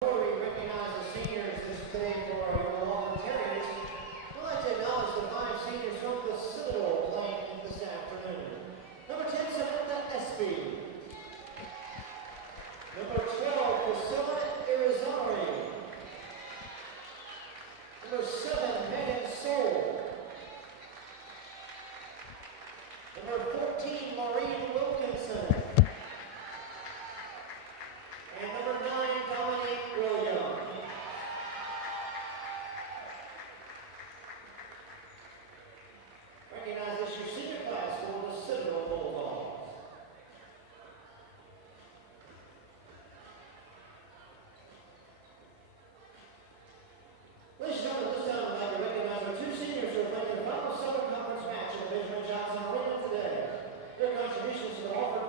Before we recognize the seniors today for our Wofford Terriers, we'd like to acknowledge the 5 seniors from the Citadel playing this afternoon. Number 10, Samantha Espy. Number 12, Priscilla Irizarry. Number 7, Megan Soul. Number 14, Maureen Wilkinson. And number 9, Dominique Williams. Recognize this your senior class for the Citadel Bulldogs. Ladies and gentlemen, this time I'd like to recognize our 2 seniors who are playing their final Southern Conference match in the Benjamin Johnson Arena today. Their contributions to the Wofford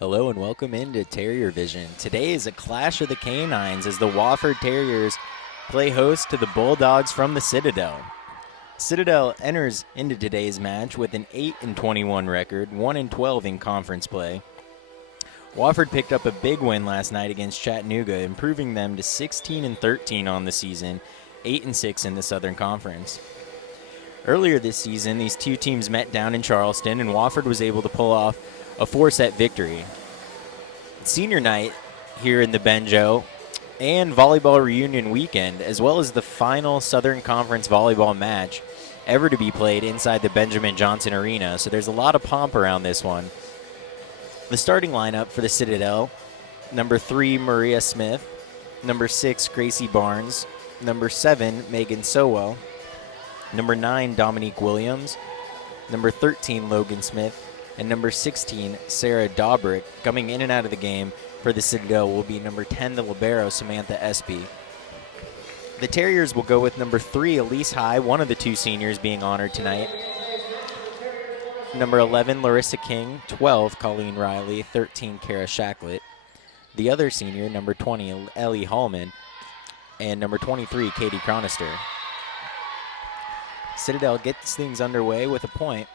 Hello and welcome into Terrier Vision. Today is a clash of the canines as the Wofford Terriers play host to the Bulldogs from the Citadel. Citadel enters into today's match with an 8-21 record, 1-12 in conference play. Wofford picked up a big win last night against Chattanooga, improving them to 16-13 on the season, 8-6 in the Southern Conference. Earlier this season, these two teams met down in Charleston, and Wofford was able to pull off a 4-set victory. Senior night here in the Benjo and volleyball reunion weekend, as well as the final Southern Conference volleyball match ever to be played inside the Benjamin Johnson Arena. So there's a lot of pomp around this one. The starting lineup for the Citadel: number 3, Maria Smith; number 6, Gracie Barnes; number 7, Megan Sowell; number 9, Dominique Williams; number 13, Logan Smith; and number 16, Sarah Daubrick. Coming in and out of the game for the Citadel will be number 10, the libero, Samantha Espy. The Terriers will go with number 3, Elise High, one of the two seniors being honored tonight. Number 11, Larissa King; 12, Colleen Riley; 13, Kara Shacklet. The other senior, number 20, Ellie Hallman; and number 23, Katie Cronister. Citadel gets things underway with a point,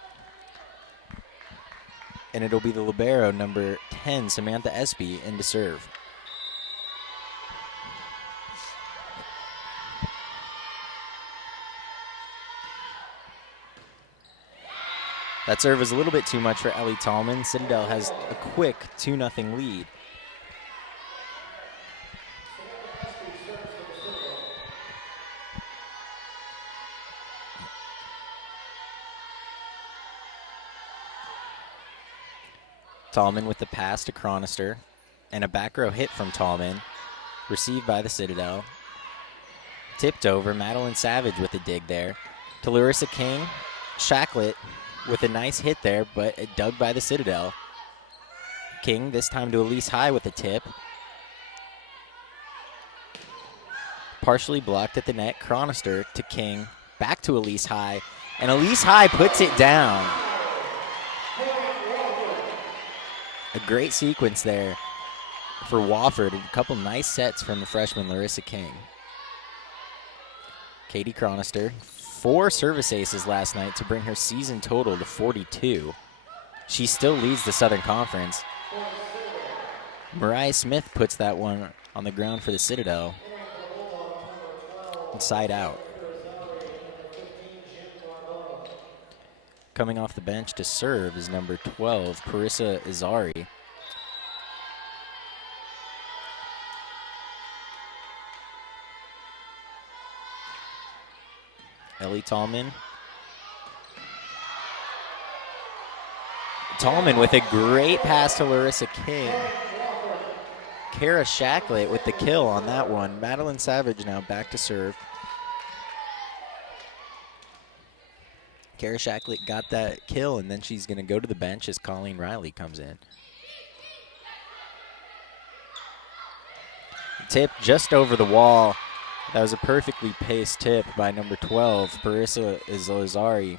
and it'll be the libero, number 10, Samantha Espy, in to serve. That serve is a little bit too much for Ellie Tallman. Citadel has a quick 2-0 lead. Tallman with the pass to Cronister, and a back row hit from Tallman, received by the Citadel. Tipped over, Madeline Savage with a dig there. To Larissa King, Shacklet with a nice hit there, but dug by the Citadel. King this time to Elise High with a tip. Partially blocked at the net, Cronister to King, back to Elise High, and Elise High puts it down. A great sequence there for Wofford. A couple nice sets from the freshman Larissa King. Katie Cronister, 4 service aces last night to bring her season total to 42. She still leads the Southern Conference. Mariah Smith puts that one on the ground for the Citadel. Inside out. Coming off the bench to serve is number 12, Parissa Izari. Ellie Tallman. Tallman with a great pass to Larissa King. Kara Shacklet with the kill on that one. Madeline Savage now back to serve. Kara Shacklet got that kill, and then she's going to go to the bench as Colleen Riley comes in. Tip just over the wall. That was a perfectly paced tip by number 12, Parissa Izari.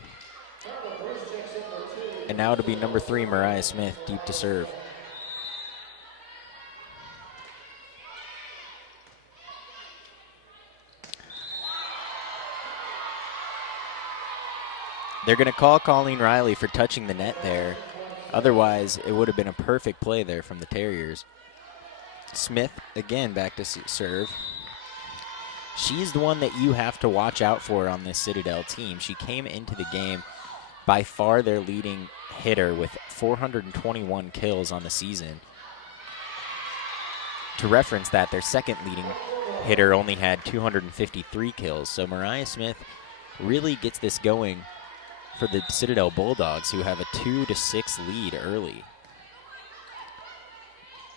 And now it'll be number 3, Mariah Smith, deep to serve. They're going to call Colleen Riley for touching the net there. Otherwise, it would have been a perfect play there from the Terriers. Smith, again, back to serve. She's the one that you have to watch out for on this Citadel team. She came into the game by far their leading hitter with 421 kills on the season. To reference that, their second leading hitter only had 253 kills. So Mariah Smith really gets this going for the Citadel Bulldogs, who have a 2-6 lead early.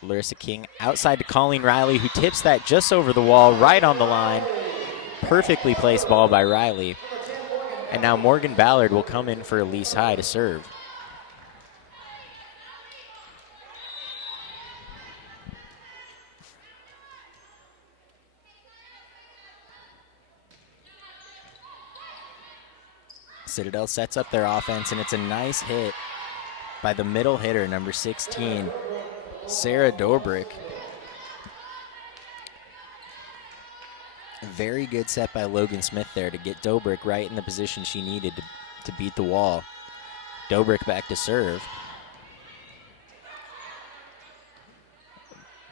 Larissa King outside to Colleen Riley, who tips that just over the wall, right on the line. Perfectly placed ball by Riley. And now Morgan Ballard will come in for Elise High to serve. Citadel sets up their offense, and it's a nice hit by the middle hitter, number 16, Sarah Dobrik. Very good set by Logan Smith there to get Dobrik right in the position she needed to beat the wall. Dobrik back to serve.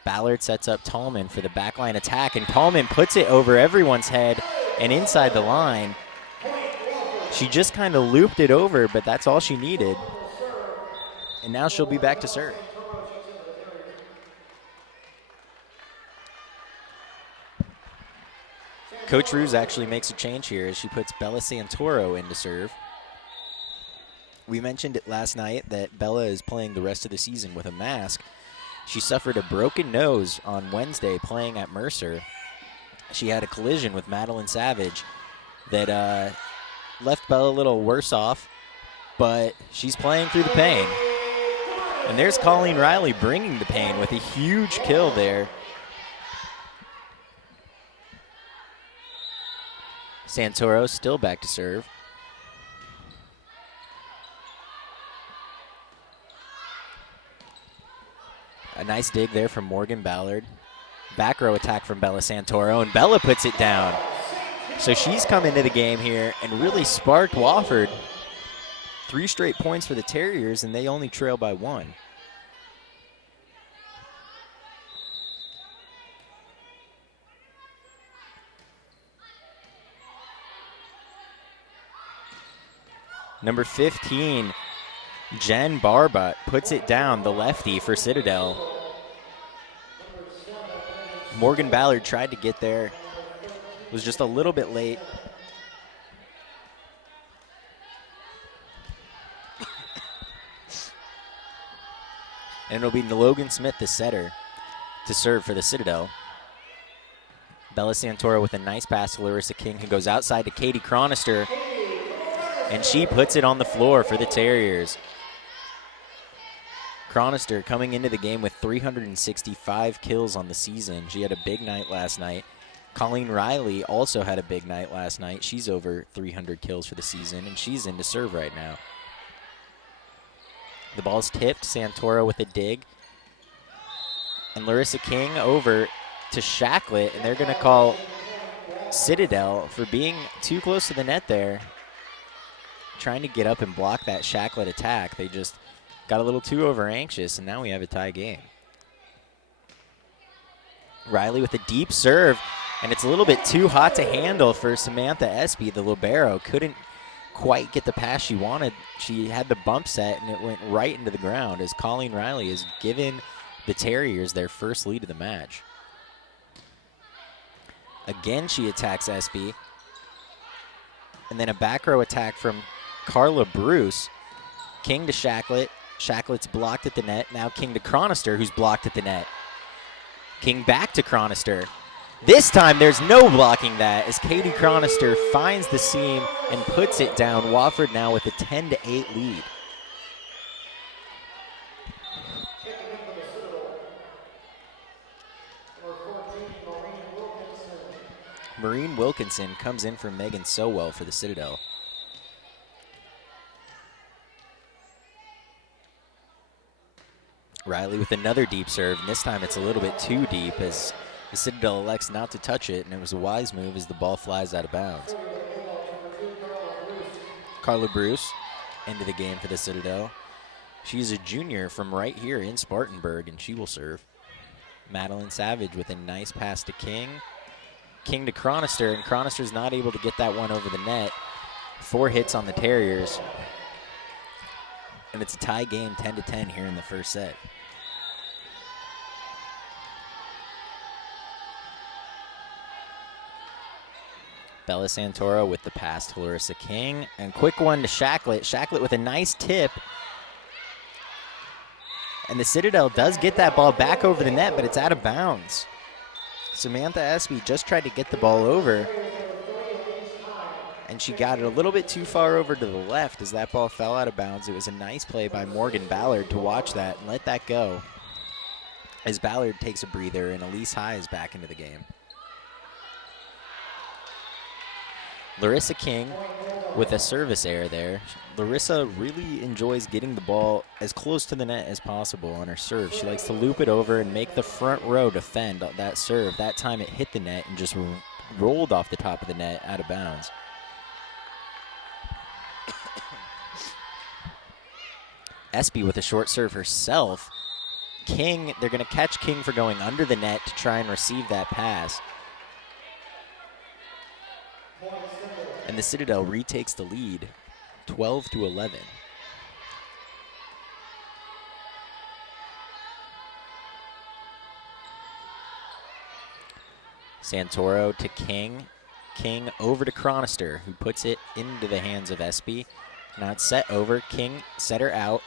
Ballard sets up Tallman for the backline attack, and Tallman puts it over everyone's head and inside the line. She just kind of looped it over, but that's all she needed. And now she'll be back to serve. Coach Ruse actually makes a change here as she puts Bella Santoro in to serve. We mentioned it last night that Bella is playing the rest of the season with a mask. She suffered a broken nose on Wednesday playing at Mercer. She had a collision with Madeline Savage that left Bella a little worse off, but she's playing through the pain. And there's Colleen Riley bringing the pain with a huge kill there. Santoro still back to serve. A nice dig there from Morgan Ballard. Back row attack from Bella Santoro, and Bella puts it down. So she's come into the game here and really sparked Wofford. 3 straight points for the Terriers, and they only trail by 1. Number 15, Jen Barba puts it down, the lefty for Citadel. Morgan Ballard tried to get there, was just a little bit late. And it'll be Logan Smith, the setter, to serve for the Citadel. Bella Santoro with a nice pass to Larissa King, who goes outside to Katie Chronister, and she puts it on the floor for the Terriers. Chronister coming into the game with 365 kills on the season. She had a big night last night. Colleen Riley also had a big night last night. She's over 300 kills for the season, and she's in to serve right now. The ball's tipped. Santoro with a dig. And Larissa King over to Shacklet, and they're going to call Citadel for being too close to the net there. Trying to get up and block that Shacklet attack. They just got a little too over anxious, and now we have a tie game. Riley with a deep serve, and it's a little bit too hot to handle for Samantha Espy, the libero. Couldn't quite get the pass she wanted. She had the bump set, and it went right into the ground as Colleen Riley has given the Terriers their first lead of the match. Again, she attacks Espy. And then a back row attack from Carla Bruce. King to Shacklet. Shacklet's blocked at the net. Now King to Chronister, who's blocked at the net. King back to Chronister. This time there's no blocking that as Katie Chronister finds the seam and puts it down. Wofford now with a 10-8 lead. Maureen Wilkinson comes in for Megan Sowell for the Citadel. Riley with another deep serve, and this time it's a little bit too deep as the Citadel elects not to touch it, and it was a wise move as the ball flies out of bounds. Carla Bruce into the game for the Citadel. She's a junior from right here in Spartanburg, and she will serve. Madeline Savage with a nice pass to King. King to Chronister, and Chronister's not able to get that one over the net. 4 hits on the Terriers. And it's a tie game, 10-10 here in the first set. Bella Santoro with the pass to Larissa King. And quick one to Shacklet. Shacklet with a nice tip. And the Citadel does get that ball back over the net, but it's out of bounds. Samantha Espy just tried to get the ball over, and she got it a little bit too far over to the left as that ball fell out of bounds. It was a nice play by Morgan Ballard to watch that and let that go as Ballard takes a breather and Elise High is back into the game. Larissa King with a service error there. Larissa really enjoys getting the ball as close to the net as possible on her serve. She likes to loop it over and make the front row defend that serve. That time it hit the net and just rolled off the top of the net out of bounds. Espy with a short serve herself. King, they're going to catch King for going under the net to try and receive that pass. And the Citadel retakes the lead, 12-11. Santoro to King. King over to Chronister, who puts it into the hands of Espy. Now it's set over. King set her out.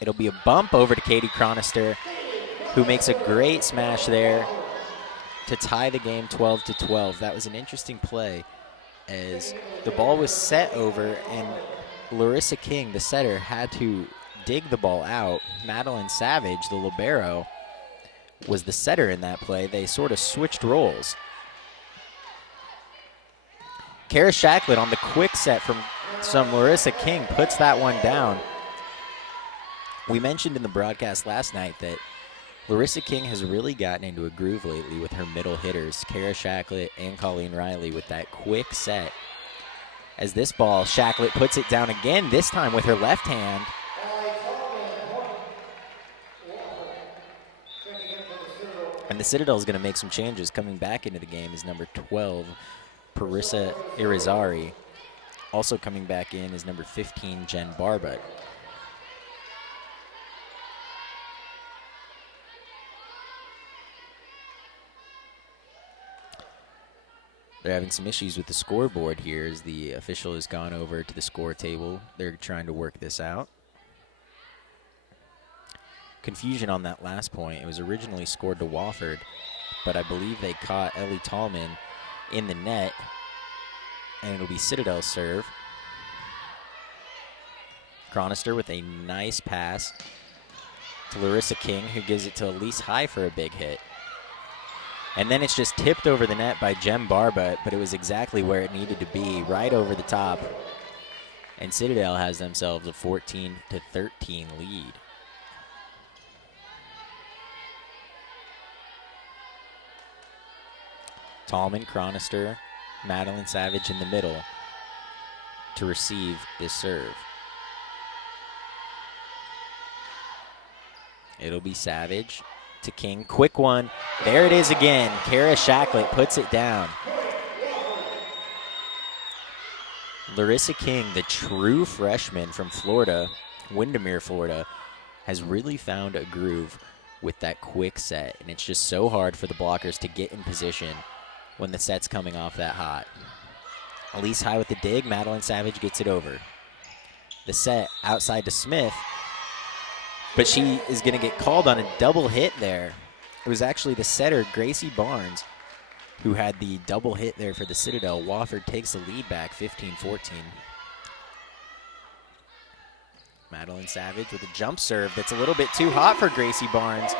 It'll be a bump over to Katie Chronister, who makes a great smash there to tie the game 12-12. That was an interesting play as the ball was set over and Larissa King, the setter, had to dig the ball out. Madeline Savage, the libero, was the setter in that play. They sort of switched roles. Kara Shacklett on the quick set from Larissa King puts that one down. We mentioned in the broadcast last night that Larissa King has really gotten into a groove lately with her middle hitters, Kara Shacklett and Colleen Riley, with that quick set. As this ball, Shacklett puts it down again, this time with her left hand. And the Citadel is going to make some changes. Coming back into the game is number 12, Parissa Irizarry. Also coming back in is number 15, Jen Barbutt. They're having some issues with the scoreboard here as the official has gone over to the score table. They're trying to work this out. Confusion on that last point. It was originally scored to Wofford, but I believe they caught Ellie Tallman in the net, and it'll be Citadel's serve. Chronister with a nice pass to Larissa King, who gives it to Elise High for a big hit. And then it's just tipped over the net by Jem Barbutt, but it was exactly where it needed to be, right over the top. And Citadel has themselves a 14-13 lead. Tallman, Chronister, Madeline Savage in the middle to receive this serve. It'll be Savage to King. Quick one. There it is again. Kara Shacklett puts it down. Larissa King, the true freshman from Florida, Windermere, Florida, has really found a groove with that quick set, and it's just so hard for the blockers to get in position when the set's coming off that hot. Elise High with the dig. Madeline Savage gets it over. The set outside to Smith, but she is going to get called on a double hit there. It was actually the setter, Gracie Barnes, who had the double hit there for the Citadel. Wofford takes the lead back, 15-14. Madeline Savage with a jump serve that's a little bit too hot for Gracie Barnes.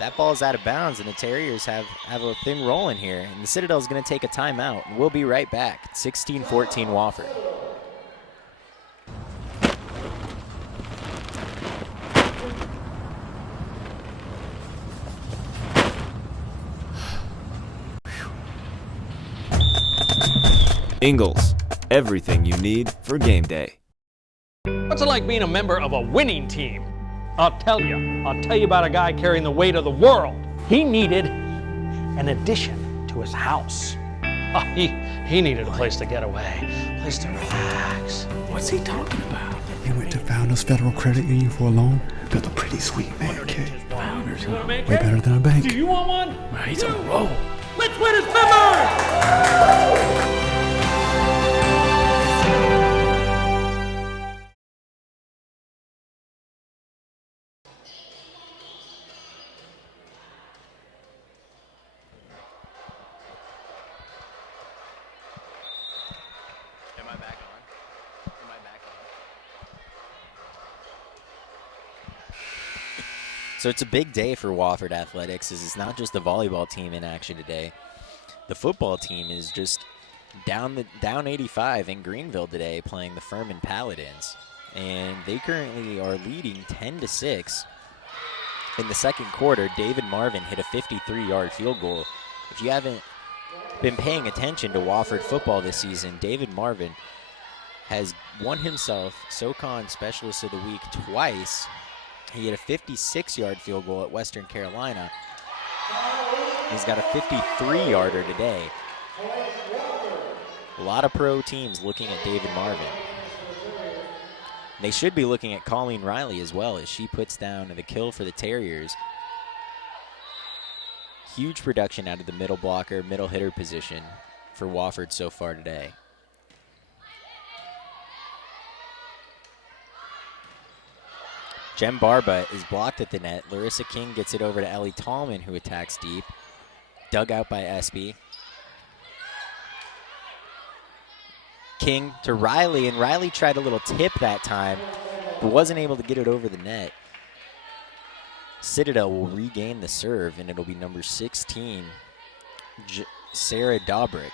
That ball's out of bounds, and the Terriers have a thing rolling here. And the Citadel's going to take a timeout, and we'll be right back. 16-14 Wofford. Ingles, everything you need for game day. What's it like being a member of a winning team? I'll tell you about a guy carrying the weight of the world. He needed an addition to his house. Oh, he needed a place to get away, a place to relax. What's he talking about? He went to Founders Federal Credit Union for a loan. Built a pretty sweet man cave. Founders, huh? Way better than a bank. Do you want one? Man, he's on a roll. Let's win as members! So it's a big day for Wofford Athletics, as it's not just the volleyball team in action today. The football team is just down 85 in Greenville today, playing the Furman Paladins, and they currently are leading 10-6. In the second quarter, David Marvin hit a 53-yard field goal. If you haven't been paying attention to Wofford football this season, David Marvin has won himself SoCon Specialist of the Week twice. He hit a 56-yard field goal at Western Carolina. He's got a 53-yarder today. A lot of pro teams looking at David Marvin. They should be looking at Colleen Riley as well, as she puts down the kill for the Terriers. Huge production out of the middle blocker, middle hitter position for Wofford so far today. Jem Barba is blocked at the net. Larissa King gets it over to Ellie Tallman, who attacks deep. Dug out by Espy. King to Riley, and Riley tried a little tip that time, but wasn't able to get it over the net. Citadel will regain the serve, and it'll be number 16, Sarah Dobrik.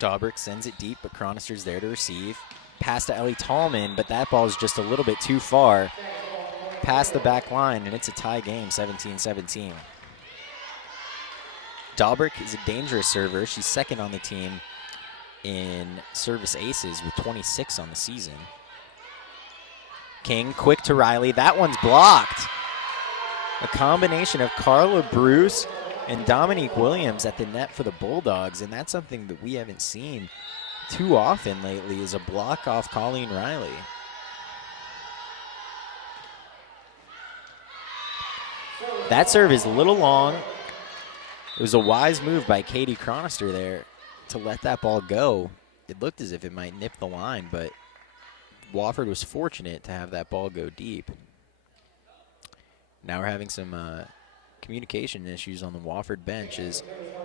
Dobrik sends it deep, but Chronister's there to receive. Pass to Ellie Tallman, but that ball is just a little bit too far past the back line, and it's a tie game, 17-17. Dobrik is a dangerous server. She's second on the team in service aces with 26 on the season. King, quick to Riley. That one's blocked. A combination of Carla Bruce and Dominique Williams at the net for the Bulldogs, and that's something that we haven't seen too often lately, is a block off Colleen Riley. That serve is a little long. It was a wise move by Katie Chronister there to let that ball go. It looked as if it might nip the line, but Wofford was fortunate to have that ball go deep. Now we're having some communication issues on the Wofford bench, as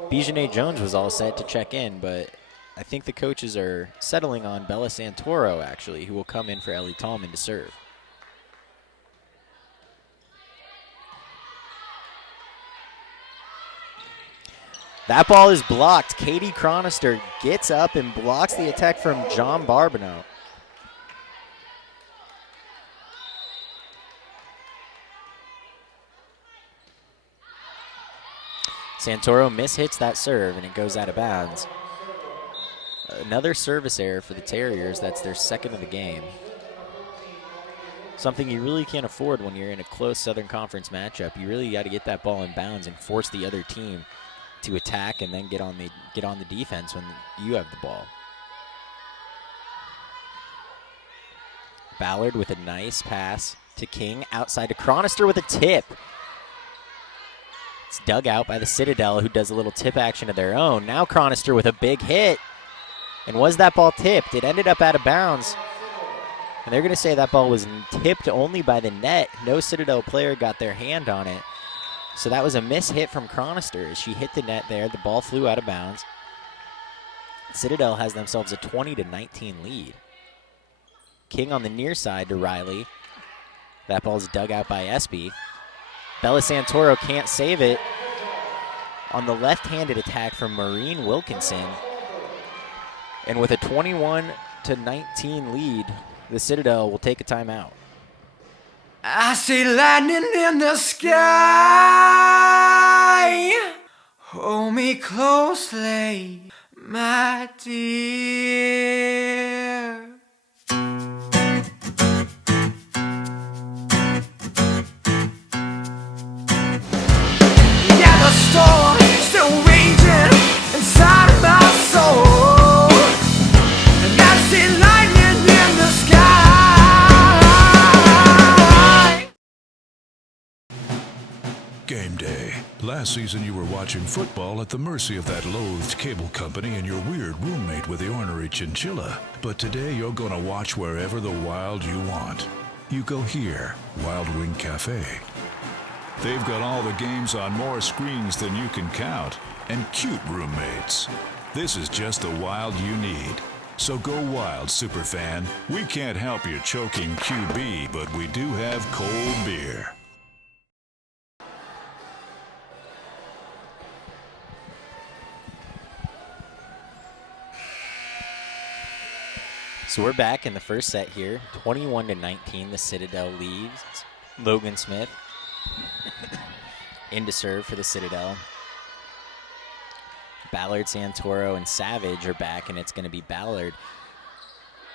Bijane Jones was all set to check in, but I think the coaches are settling on Bella Santoro, actually, who will come in for Ellie Tallman to serve. That ball is blocked. Katie Chronister gets up and blocks the attack from John Barbano. Santoro mishits that serve, and it goes out of bounds. Another service error for the Terriers. That's their second of the game. Something you really can't afford when you're in a close Southern Conference matchup. You really got to get that ball in bounds and force the other team to attack, and then get on the defense when you have the ball. Ballard with a nice pass to King, outside to Chronister with a tip. It's dug out by the Citadel, who does a little tip action of their own. Now Chronister with a big hit. And was that ball tipped? It ended up out of bounds. And they're going to say that ball was tipped only by the net. No Citadel player got their hand on it. So that was a mishit from Chronister. As she hit the net there, the ball flew out of bounds. Citadel has themselves a 20-19 lead. King on the near side to Riley. That ball's dug out by Espy. Bella Santoro can't save it on the left-handed attack from Maureen Wilkinson. And with a 21-19 lead, the Citadel will take a timeout. I see lightning in the sky. Hold me closely, my dear. Yeah, the storm still raging inside of my soul, and I see lightning in the sky. Game day. Last season you were watching football at the mercy of that loathed cable company and your weird roommate with the ornery chinchilla. But today you're gonna watch wherever the Wild you want. You go here, Wild Wing Cafe. They've got all the games on more screens than you can count, and cute roommates. This is just the Wild you need. So go wild, superfan. We can't help your choking QB, but we do have cold beer. So we're back in the first set here. 21-19, the Citadel leads. Logan Smith in to serve for the Citadel. Ballard, Santoro, and Savage are back, and it's going to be Ballard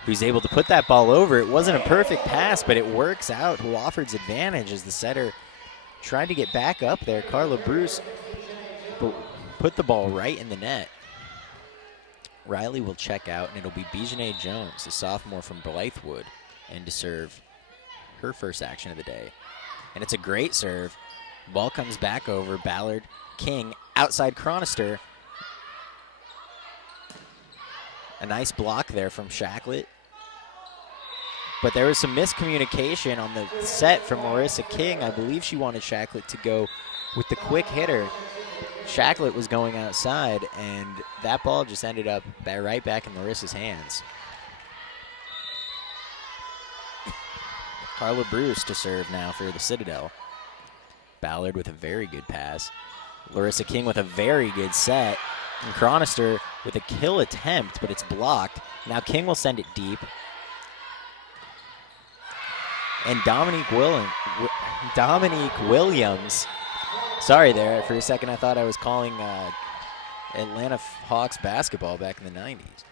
who's able to put that ball over. It wasn't a perfect pass, but it works out to Wofford's advantage as the setter tried to get back up there. Carla Bruce put the ball right in the net. Riley will check out, and it'll be Bijane Jones, the sophomore from Blythewood, in to serve her first action of the day. And it's a great serve. Ball comes back over. Ballard, King, outside Chronister. A nice block there from Shacklett. But there was some miscommunication on the set from Larissa King. I believe she wanted Shacklett to go with the quick hitter. Shacklett was going outside, and that ball just ended up right back in Larissa's hands. Carla Bruce to serve now for the Citadel. Ballard with a very good pass. Larissa King with a very good set. And Chronister with a kill attempt, but it's blocked. Now King will send it deep. And Dominique Williams. Sorry there, for a second I thought I was calling Atlanta Hawks basketball back in the 90s.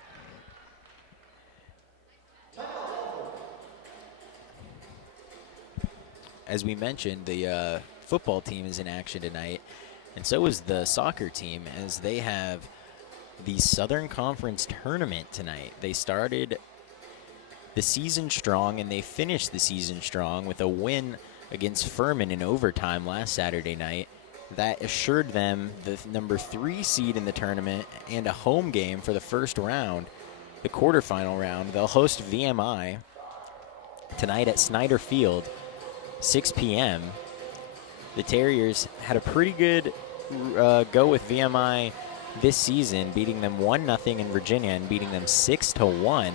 As we mentioned, the football team is in action tonight, and so is the soccer team, as they have the Southern Conference Tournament tonight. They started the season strong, and they finished the season strong with a win against Furman in overtime last Saturday night. That assured them the number 3 seed in the tournament and a home game for the first round, the quarterfinal round. They'll host VMI tonight at Snyder Field, 6 p.m. The Terriers had a pretty good go with VMI this season, beating them 1-0 in Virginia and beating them 6-1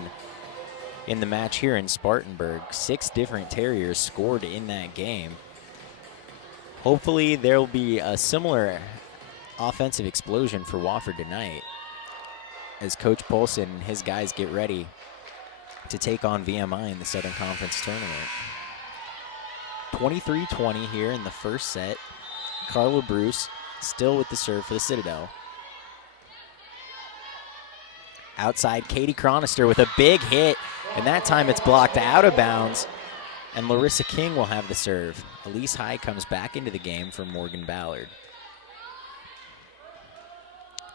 in the match here in Spartanburg. 6 different Terriers scored in that game. Hopefully there will be a similar offensive explosion for Wofford tonight as Coach Polson and his guys get ready to take on VMI in the Southern Conference Tournament. 23-20 here in the first set. Carla Bruce still with the serve for the Citadel. Outside, Katie Chronister with a big hit, and that time it's blocked out of bounds, and Larissa King will have the serve. Elise High comes back into the game for Morgan Ballard.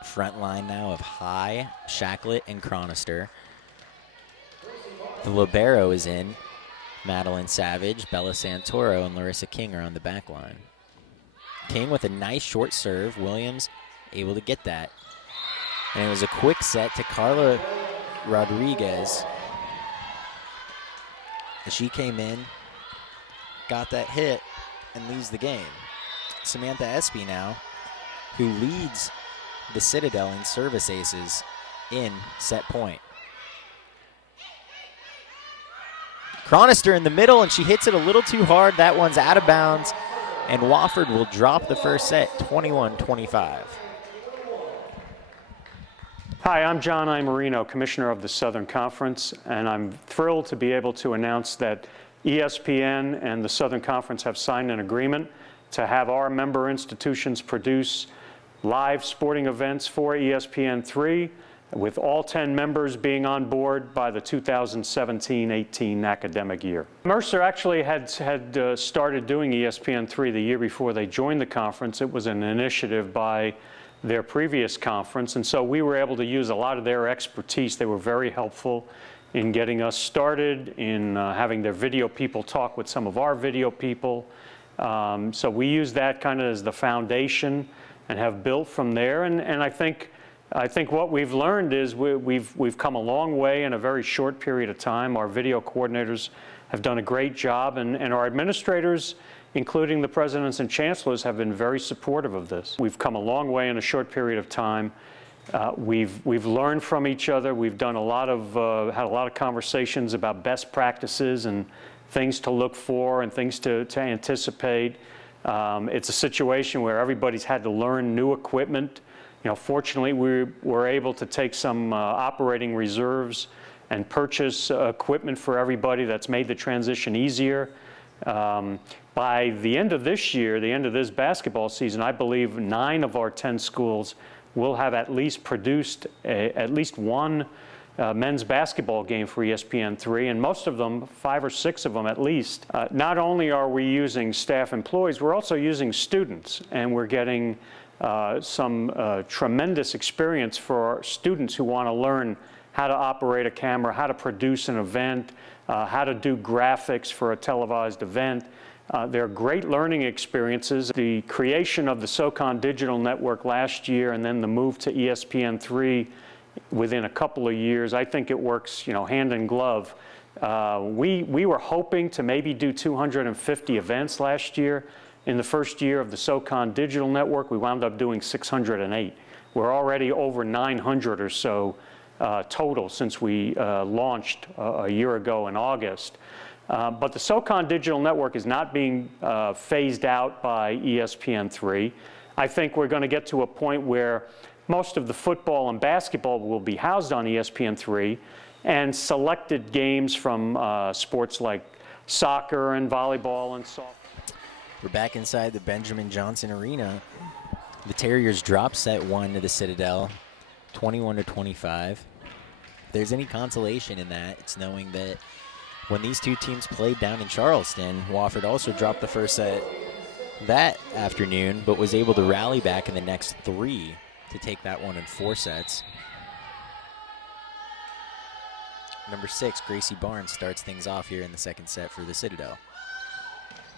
Front line now of High, Shacklett, and Chronister. The libero is in. Madeline Savage, Bella Santoro, and Larissa King are on the back line. King with a nice short serve. Williams able to get that. And it was a quick set to Carla Rodriguez. As she came in, got that hit, and leaves the game. Samantha Espy now, who leads the Citadel in service aces in set point. Chronister in the middle, and she hits it a little too hard. That one's out of bounds, and Wofford will drop the first set, 21-25. Hi, I'm John Imarino, Commissioner of the Southern Conference, and I'm thrilled to be able to announce that ESPN and the Southern Conference have signed an agreement to have our member institutions produce live sporting events for ESPN3, with all 10 members being on board by the 2017-18 academic year. Mercer actually had started doing ESPN3 the year before they joined the conference. It was an initiative by their previous conference, and so we were able to use a lot of their expertise. They were very helpful in getting us started, in having their video people talk with some of our video people. So we use that kind of as the foundation and have built from there, and I think what we've learned is we've come a long way in a very short period of time. Our video coordinators have done a great job, and our administrators, including the presidents and chancellors, have been very supportive of this. We've come a long way in a short period of time. We've learned from each other. We've done had a lot of conversations about best practices and things to look for and things to anticipate. It's a situation where everybody's had to learn new equipment. You know, fortunately, we were able to take some operating reserves and purchase equipment for everybody. That's made the transition easier. By the end of this year, the end of this basketball season, I believe 9 of our 10 schools will have at least produced at least one men's basketball game for ESPN3, and most of them, 5 or 6 of them at least. Not only are we using staff employees, we're also using students, and we're getting some tremendous experience for our students who want to learn how to operate a camera, how to produce an event, how to do graphics for a televised event. They're great learning experiences. The creation of the SoCon Digital Network last year and then the move to ESPN3 within a couple of years, I think it works, hand in glove. We were hoping to maybe do 250 events last year. In the first year of the SoCon Digital Network, we wound up doing 608. We're already over 900 or so total since we launched a year ago in August. But the SoCon Digital Network is not being phased out by ESPN3. I think we're going to get to a point where most of the football and basketball will be housed on ESPN3, and selected games from sports like soccer and volleyball and softball. We're back inside the Benjamin Johnson Arena. The Terriers drop set 1 to the Citadel, 21-25. If there's any consolation in that, it's knowing that when these two teams played down in Charleston, Wofford also dropped the first set that afternoon, but was able to rally back in the next 3 to take that one in 4 sets. Number 6, Gracie Barnes, starts things off here in the second set for the Citadel.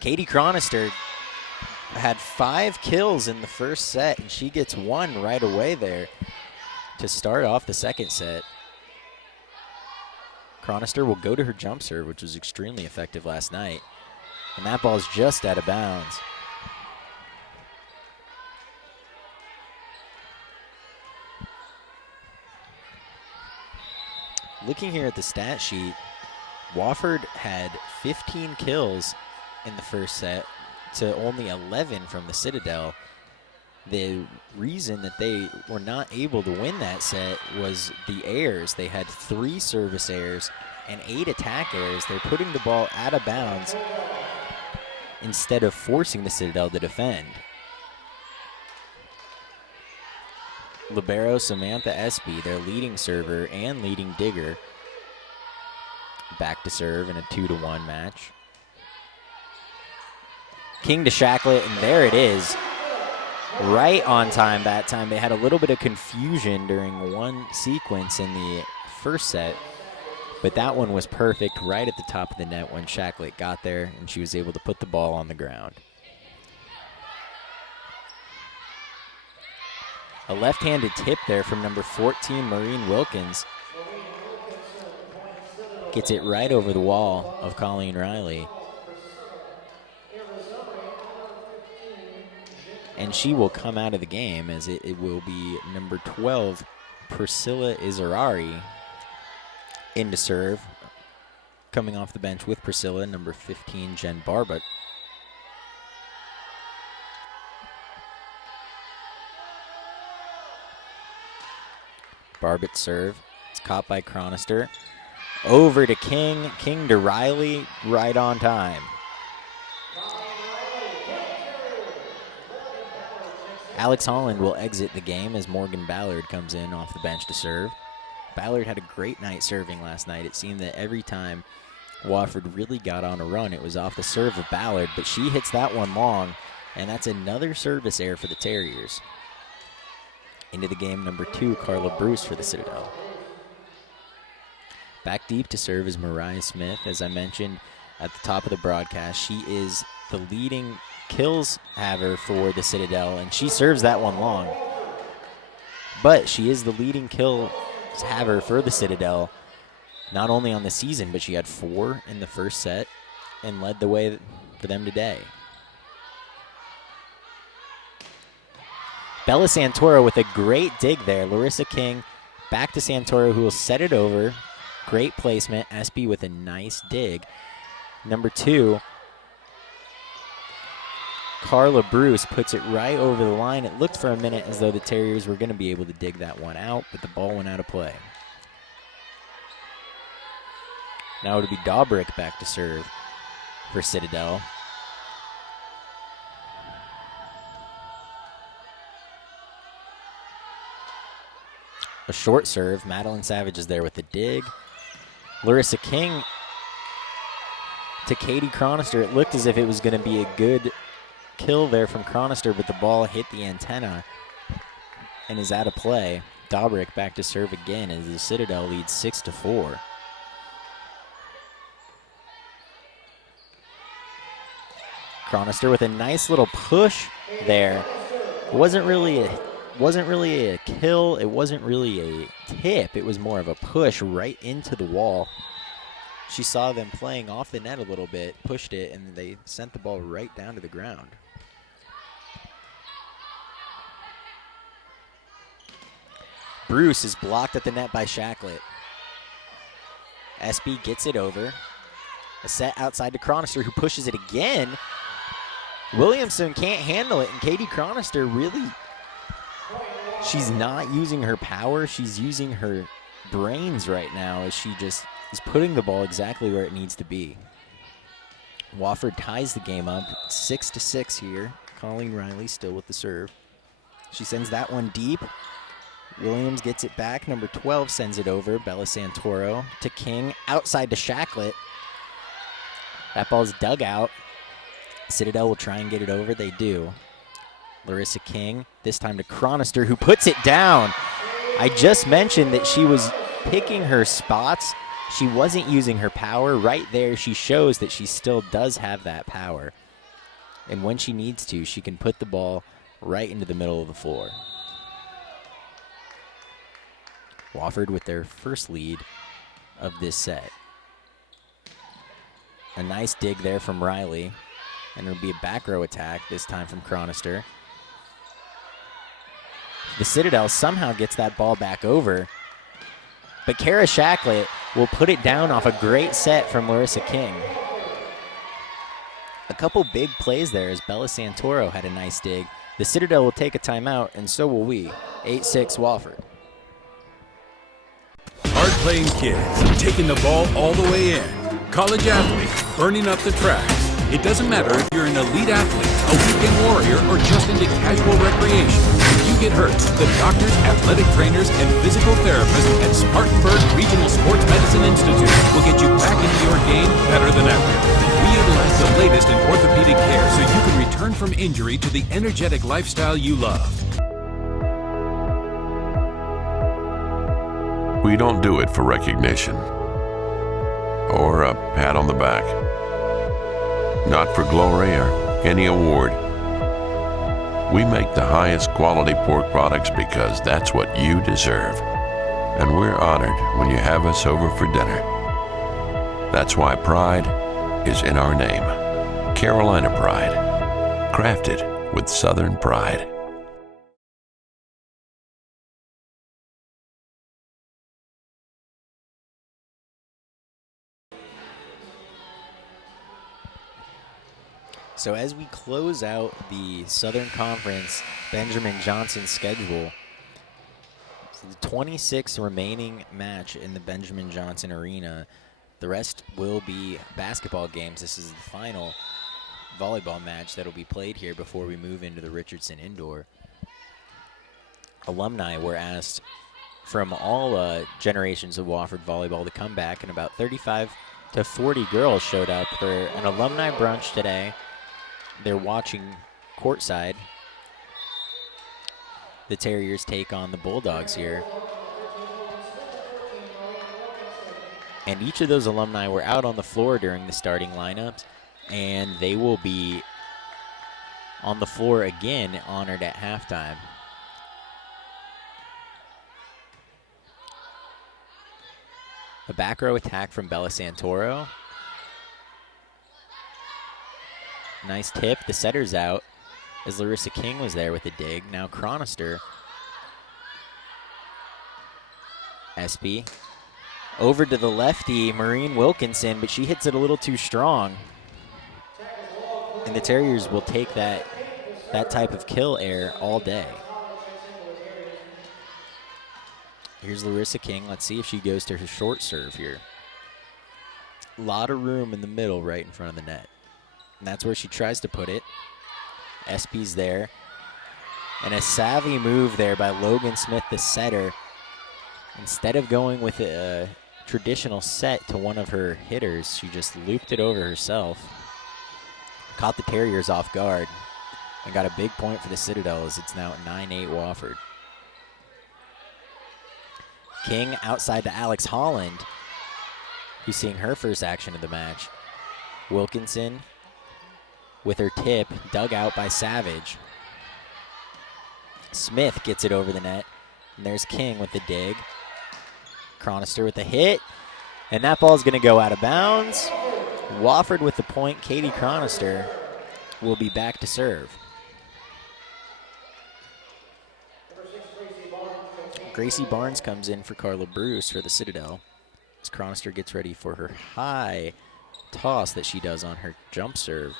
Katie Chronister had 5 kills in the first set, and she gets 1 right away there to start off the second set. Chronister will go to her jump serve, which was extremely effective last night, and that ball's just out of bounds. Looking here at the stat sheet, Wofford had 15 kills in the first set to only 11 from the Citadel. The reason that they were not able to win that set was the errors. They had 3 service errors and 8 attack errors. They're putting the ball out of bounds instead of forcing the Citadel to defend. Libero Samantha Espy, their leading server and leading digger, back to serve in a 2-1 match. King to Shacklet, and there it is. Right on time that time. They had a little bit of confusion during one sequence in the first set, but that one was perfect right at the top of the net when Shacklet got there, and she was able to put the ball on the ground. A left-handed tip there from number 14, Maureen Wilkins. Gets it right over the wall of Colleen Riley. And she will come out of the game as it will be number 12, Priscilla Izarari, in to serve. Coming off the bench with Priscilla, number 15, Jen Barbut. Barbut serve. It's caught by Chronister. Over to King. King to Riley. Right on time. Alex Holland will exit the game as Morgan Ballard comes in off the bench to serve. Ballard had a great night serving last night. It seemed that every time Wofford really got on a run, it was off the serve of Ballard, but she hits that one long, and that's another service error for the Terriers. Into the game, number 2, Carla Bruce for the Citadel. Back deep to serve is Mariah Smith. As I mentioned at the top of the broadcast, she is the leading kills haver for the Citadel, and she serves that one long. But she is the leading kills haver for the Citadel, not only on the season, but she had 4 in the first set and led the way for them today. Bella Santoro with a great dig there. Larissa King back to Santoro, who will set it over. Great placement. Espy with a nice dig. Number 2, Carla Bruce puts it right over the line. It looked for a minute as though the Terriers were going to be able to dig that one out, but the ball went out of play. Now it'll be Dobrik back to serve for Citadel. A short serve. Madeline Savage is there with the dig. Larissa King to Katie Chronister. It looked as if it was going to be a good kill there from Chronister, but the ball hit the antenna and is out of play. Dobrik back to serve again as the Citadel leads 6-4. Chronister with a nice little push there. It wasn't really a kill. It wasn't really a tip. It was more of a push right into the wall. She saw them playing off the net a little bit, pushed it, and they sent the ball right down to the ground. Bruce is blocked at the net by Shacklet. SB gets it over. A set outside to Chronister, who pushes it again. Williamson can't handle it, and Katie Chronister really, she's not using her power. She's using her brains right now as she just is putting the ball exactly where it needs to be. Wofford ties the game up 6-6 here. Colleen Riley still with the serve. She sends that one deep. Williams gets it back. Number 12 sends it over. Bella Santoro to King. Outside to Shacklet. That ball's dug out. Citadel will try and get it over. They do. Larissa King, this time to Chronister, who puts it down. I just mentioned that she was picking her spots. She wasn't using her power. Right there, she shows that she still does have that power. And when she needs to, she can put the ball right into the middle of the floor. Wofford with their first lead of this set. A nice dig there from Riley. And it'll be a back row attack, this time from Chronister. The Citadel somehow gets that ball back over. But Kara Shacklet will put it down off a great set from Larissa King. A couple big plays there as Bella Santoro had a nice dig. The Citadel will take a timeout, and so will we. 8-6 Wofford. Hard-playing kids, taking the ball all the way in. College athletes, burning up the tracks. It doesn't matter if you're an elite athlete, a weekend warrior, or just into casual recreation. If you get hurt, the doctors, athletic trainers, and physical therapists at Spartanburg Regional Sports Medicine Institute will get you back into your game better than ever. We utilize the latest in orthopedic care so you can return from injury to the energetic lifestyle you love. We don't do it for recognition or a pat on the back. Not for glory or any award. We make the highest quality pork products because that's what you deserve. And we're honored when you have us over for dinner. That's why pride is in our name. Carolina Pride. Crafted with Southern pride. So as we close out the Southern Conference Benjamin Johnson schedule, the 26th remaining match in the Benjamin Johnson Arena, the rest will be basketball games. This is the final volleyball match that will be played here before we move into the Richardson Indoor. Alumni were asked from all generations of Wofford volleyball to come back, and about 35 to 40 girls showed up for an alumni brunch today. They're watching courtside the Terriers take on the Bulldogs here. And each of those alumni were out on the floor during the starting lineups, and they will be on the floor again, honored at halftime. A back row attack from Bella Santoro. Nice tip. The setter's out as Larissa King was there with a dig. Now Chronister. SB. Over to the lefty, Maureen Wilkinson, but she hits it a little too strong. And the Terriers will take that type of kill air all day. Here's Larissa King. Let's see if she goes to her short serve here. lot of room in the middle right in front of the net. And that's where she tries to put it. Espy's there. And a savvy move there by Logan Smith, the setter. Instead of going with a traditional set to one of her hitters, she just looped it over herself. Caught the Terriers off guard and got a big point for the Citadel as it's now 9-8 Wofford. King outside to Alex Holland, who's seeing her first action of the match. Wilkinson with her tip, dug out by Savage. Smith gets it over the net, and there's King with the dig. Chronister with the hit, and that ball's going to go out of bounds. Wofford with the point. Katie Chronister will be back to serve. Gracie Barnes comes in for Carla Bruce for the Citadel as Chronister gets ready for her high toss that she does on her jump serve.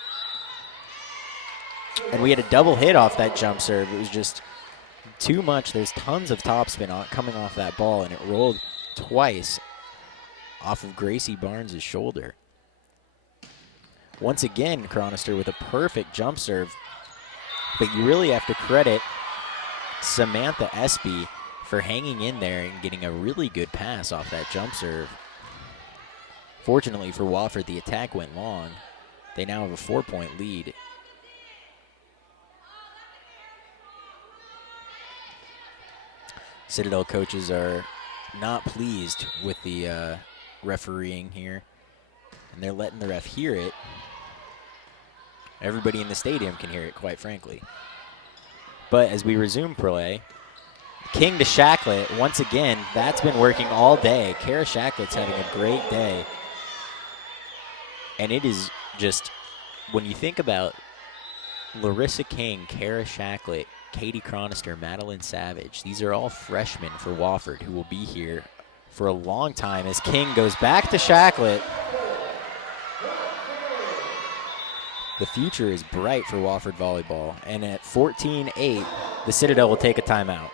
And we had a double hit off that jump serve. It was just too much. There's tons of topspin coming off that ball, and it rolled twice off of Gracie Barnes' shoulder. Once again, Chronister with a perfect jump serve, but you really have to credit Samantha Espy for hanging in there and getting a really good pass off that jump serve. Fortunately for Wofford, the attack went long. They now have a 4-point lead. Citadel coaches are not pleased with the refereeing here, and they're letting the ref hear it. Everybody in the stadium can hear it, quite frankly. But as we resume play, King to Shacklett. Once again, that's been working all day. Kara Shacklett's having a great day. And it is just, when you think about Larissa King, Kara Shacklett, Katie Chronister, Madeline Savage, these are all freshmen for Wofford who will be here for a long time as King goes back to Shacklett. The future is bright for Wofford volleyball. And at 14-8, the Citadel will take a timeout.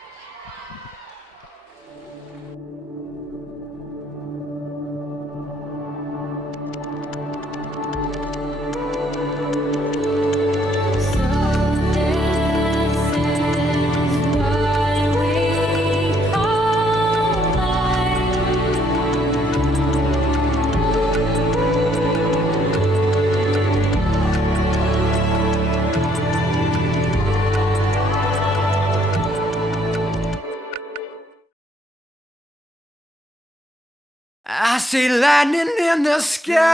I see lightning in the sky.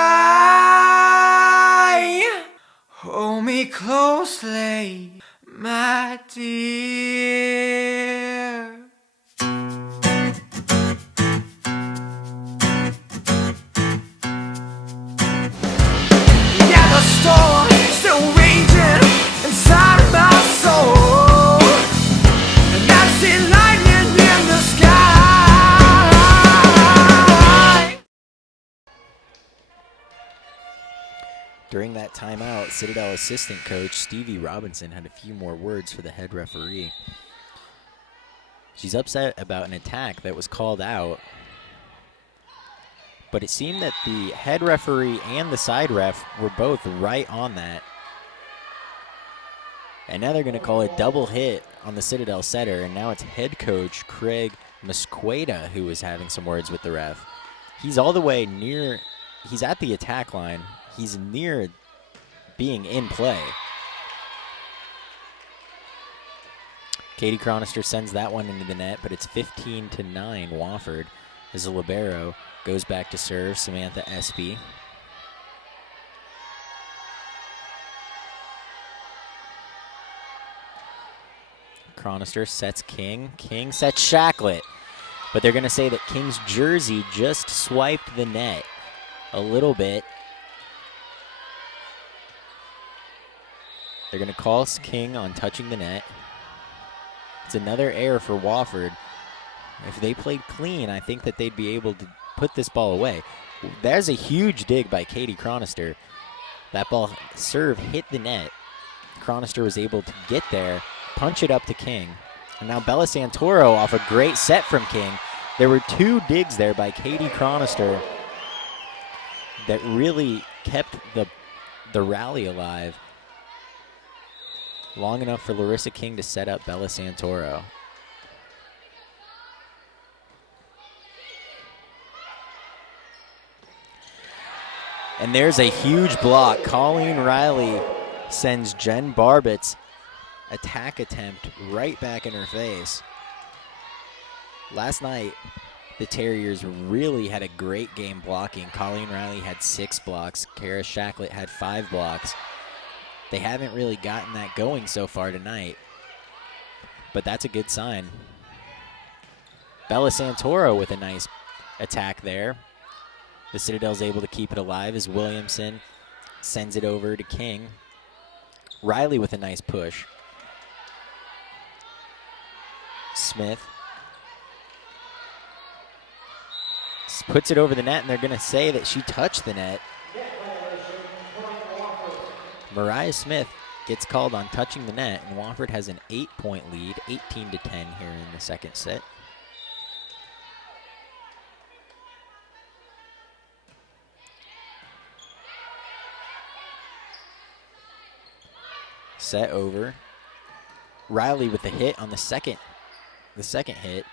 Hold me closely, my dear. Yeah, the storm still raging inside of my soul, and I see lightning in the sky. During that timeout, Citadel assistant coach Stevie Robinson had a few more words for the head referee. She's upset about an attack that was called out, but it seemed that the head referee and the side ref were both right on that. And now they're going to call a double hit on the Citadel setter, and now it's head coach Craig Musqueda who is having some words with the ref. He's all the way near, he's at the attack line. He's near being in play. Katie Chronister sends that one into the net, but it's 15-9 Wofford as the libero goes back to serve Samantha Espy. Chronister sets King. King sets Shacklett. But they're going to say that King's jersey just swiped the net a little bit. They're going to call King on touching the net. It's another error for Wofford. If they played clean, I think that they'd be able to put this ball away. There's a huge dig by Katie Chronister. That ball serve hit the net. Chronister was able to get there, punch it up to King. And now Bella Santoro off a great set from King. There were two digs there by Katie Chronister. that really kept the rally alive long enough for Larissa King to set up Bella Santoro. And there's a huge block. Colleen Riley sends Jen Barbett's attack attempt right back in her face. Last night, the Terriers really had a great game blocking. Colleen Riley had 6 blocks. Kara Shacklet had 5 blocks. They haven't really gotten that going so far tonight, but that's a good sign. Bella Santoro with a nice attack there. The Citadel's able to keep it alive as Williamson sends it over to King. Riley with a nice push. Smith puts it over the net, and they're going to say that she touched the net. Mariah Smith gets called on touching the net, and Wofford has an 8-point lead, 18-10 here in the second set. Set over. Riley with the hit on the second hit.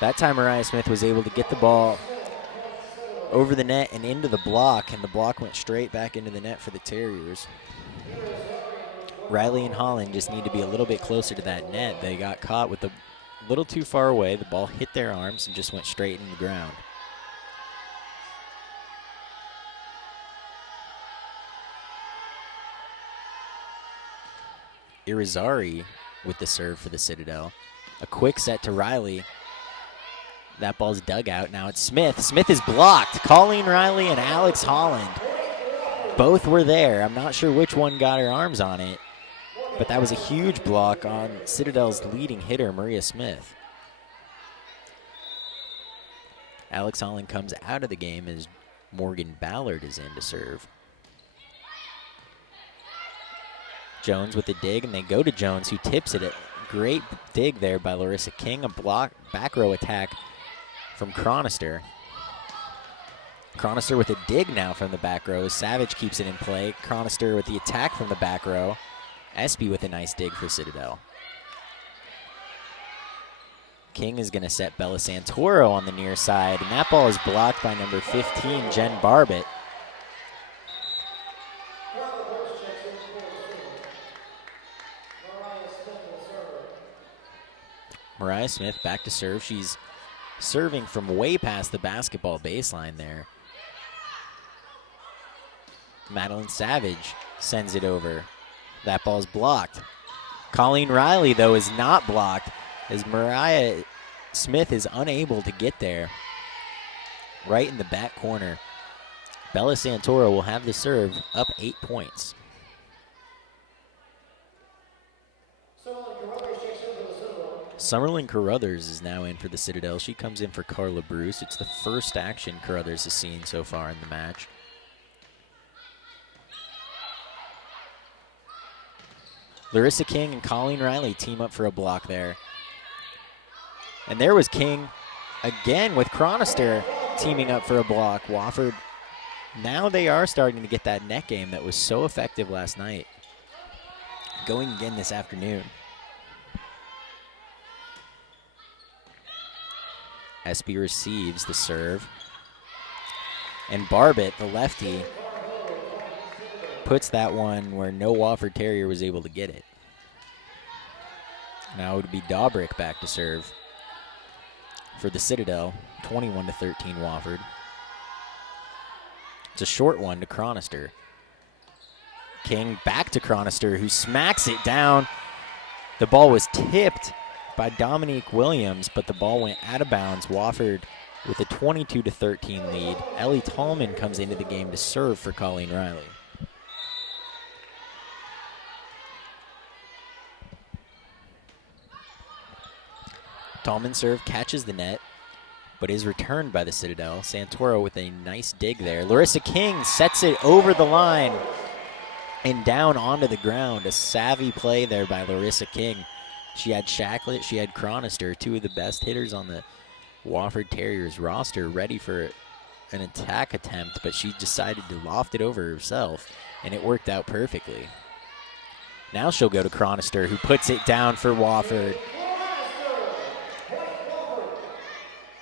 That time Mariah Smith was able to get the ball over the net and into the block, and the block went straight back into the net for the Terriers. Riley and Holland just need to be a little bit closer to that net. They got caught with a little too far away. The ball hit their arms and just went straight into the ground. Irizarry with the serve for the Citadel. A quick set to Riley. That ball's dug out. Now it's Smith. Smith is blocked. Colleen Riley and Alex Holland both were there. I'm not sure which one got her arms on it, but that was a huge block on Citadel's leading hitter, Maria Smith. Alex Holland comes out of the game as Morgan Ballard is in to serve. Jones with the dig, and they go to Jones, who tips it. A great dig there by Larissa King. A block, back row attack from Chronister. Chronister with a dig now from the back row. Savage keeps it in play. Chronister with the attack from the back row. Espy with a nice dig for Citadel. King is going to set Bella Santoro on the near side, and that ball is blocked by number 15, Jen Barbett. Mariah Smith back to serve. She's serving from way past the basketball baseline there. Madeline Savage sends it over. That ball's blocked. Colleen Riley, though, is not blocked as Mariah Smith is unable to get there. Right in the back corner. Bella Santoro will have the serve, up 8 points. Summerlin Carruthers is now in for the Citadel. She comes in for Carla Bruce. It's the first action Carruthers has seen so far in the match. Larissa King and Colleen Riley team up for a block there. And there was King again with Chronister teaming up for a block. Wofford, now they are starting to get that net game that was so effective last night, going again this afternoon. Espy receives the serve. And Barbett, the lefty, puts that one where no Wofford Terrier was able to get it. Now it would be Daubrick back to serve for the Citadel, 21-13 Wofford. It's a short one to Chronister. King back to Chronister, who smacks it down. The ball was tipped by Dominique Williams, but the ball went out of bounds. Wofford with a 22-13 lead. Ellie Tallman comes into the game to serve for Colleen Riley. Tallman serve catches the net, but is returned by the Citadel. Santoro with a nice dig there. Larissa King sets it over the line and down onto the ground. A savvy play there by Larissa King. She had Shacklet, she had Chronister, two of the best hitters on the Wofford Terriers roster, ready for an attack attempt, but she decided to loft it over herself, and it worked out perfectly. Now she'll go to Chronister, who puts it down for Wofford.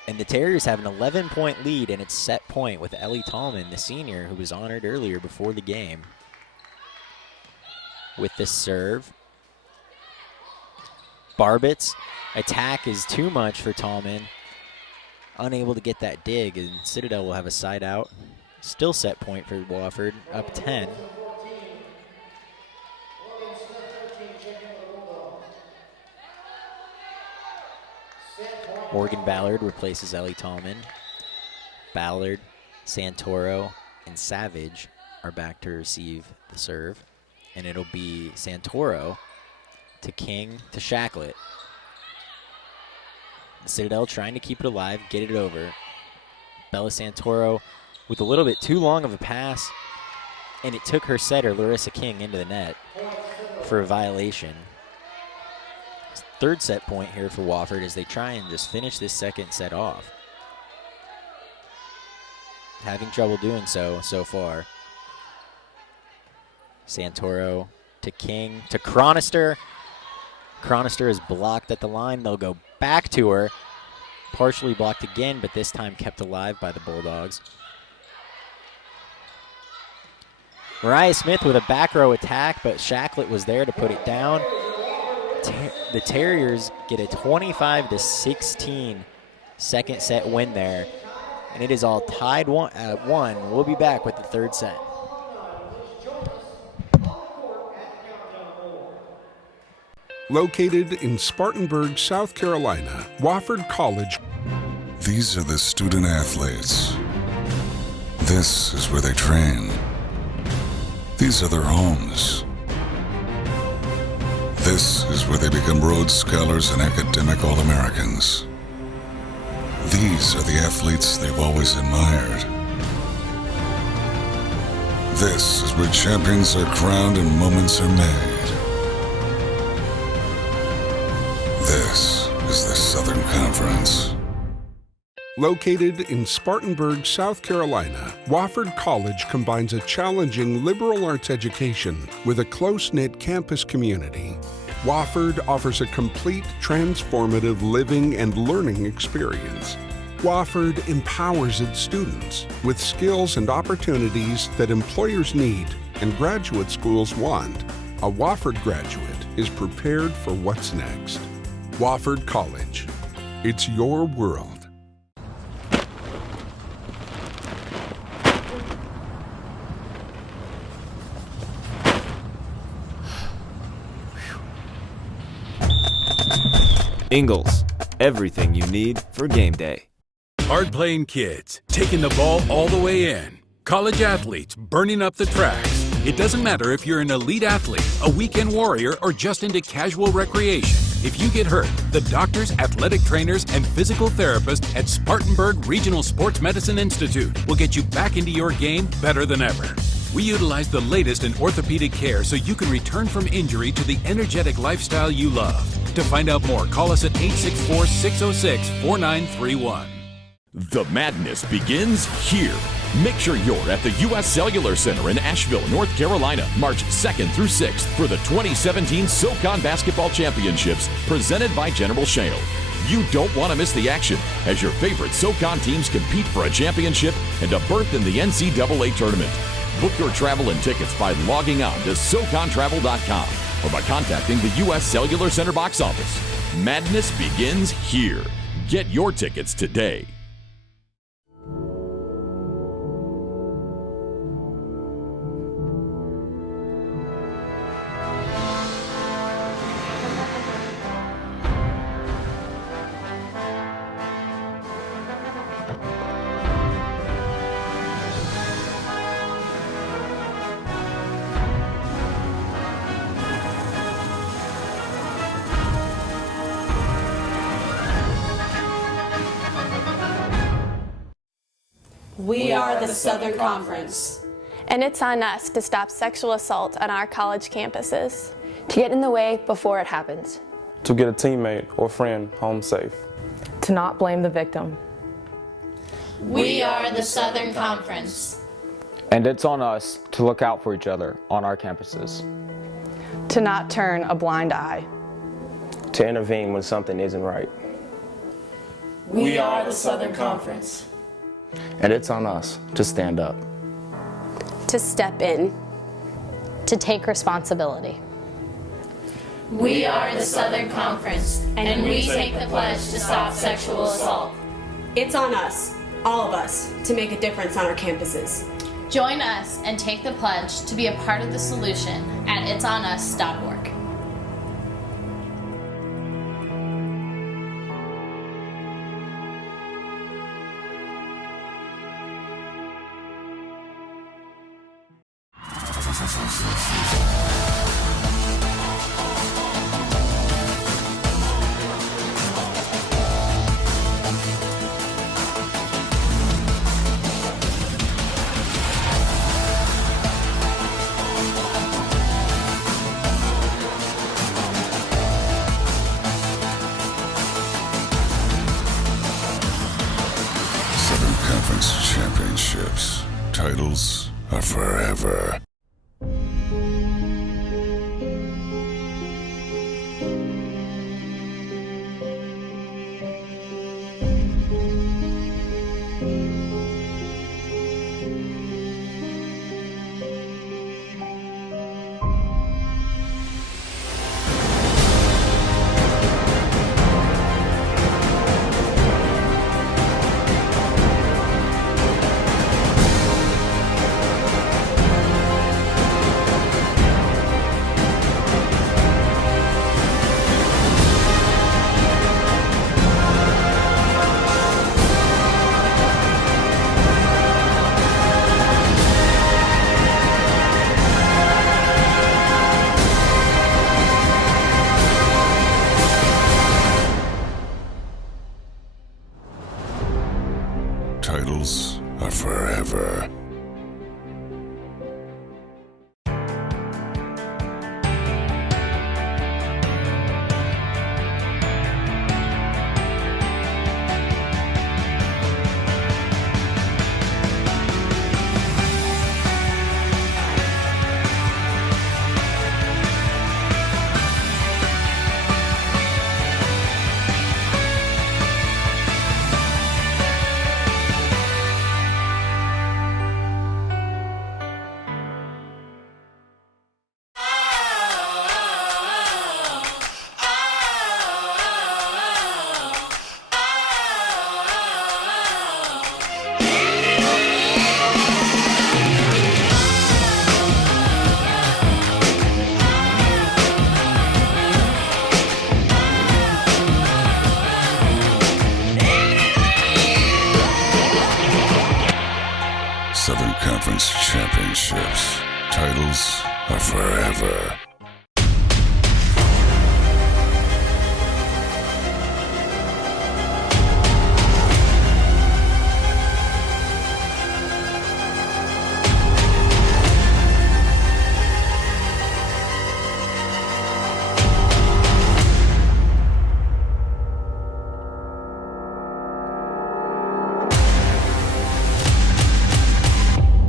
And the Terriers have an 11-point lead, and it's set point with Ellie Tallman, the senior, who was honored earlier before the game. With the serve. Barbit's attack is too much for Tallman. Unable to get that dig, and Citadel will have a side out. Still set point for Wofford, up 10. Morgan Ballard replaces Ellie Tallman. Ballard, Santoro, and Savage are back to receive the serve. And it'll be Santoro to King to Shacklet. Citadel trying to keep it alive, get it over. Bella Santoro with a little bit too long of a pass, and it took her setter, Larissa King, into the net for a violation. Third set point here for Wofford as they try and just finish this second set off. Having trouble doing so far. Santoro to King to Chronister. Chronister is blocked at the line. They'll go back to her. Partially blocked again, but this time kept alive by the Bulldogs. Mariah Smith with a back row attack, but Shacklet was there to put it down. The Terriers get a 25-16 second set win there, and it is all tied at one. We'll be back with the third set. Located in Spartanburg, South Carolina, Wofford College. These are the student athletes. This is where they train. These are their homes. This is where they become Rhodes Scholars and academic All-Americans. These are the athletes they've always admired. This is where champions are crowned and moments are made. This is the Southern Conference. Located in Spartanburg, South Carolina, Wofford College combines a challenging liberal arts education with a close-knit campus community. Wofford offers a complete, transformative living and learning experience. Wofford empowers its students with skills and opportunities that employers need and graduate schools want. A Wofford graduate is prepared for what's next. Wofford College. It's your world. Ingles, everything you need for game day. Hard-playing kids, taking the ball all the way in. College athletes, burning up the tracks. It doesn't matter if you're an elite athlete, a weekend warrior, or just into casual recreation. If you get hurt, the doctors, athletic trainers, and physical therapists at Spartanburg Regional Sports Medicine Institute will get you back into your game better than ever. We utilize the latest in orthopedic care so you can return from injury to the energetic lifestyle you love. To find out more, call us at 864-606-4931. The madness begins here. Make sure you're at the U.S. Cellular Center in Asheville, North Carolina, March 2nd through 6th for the 2017 SoCon Basketball Championships presented by General Shale. You don't want to miss the action as your favorite SoCon teams compete for a championship and a berth in the NCAA tournament. Book your travel and tickets by logging on to SoConTravel.com or by contacting the U.S. Cellular Center box office. Madness begins here. Get your tickets today. We are the Southern Conference. And it's on us to stop sexual assault on our college campuses. To get in the way before it happens. To get a teammate or friend home safe. To not blame the victim. We are the Southern Conference. And it's on us to look out for each other on our campuses. To not turn a blind eye. To intervene when something isn't right. We are the Southern Conference. And it's on us to stand up. To step in. To take responsibility. We are the Southern Conference, and we take the pledge to stop sexual assault. It's on us, all of us, to make a difference on our campuses. Join us and take the pledge to be a part of the solution at itsonus.org. Southern Conference Championships. Titles are forever. Titles are forever. Southern Conference Championships. Titles are forever.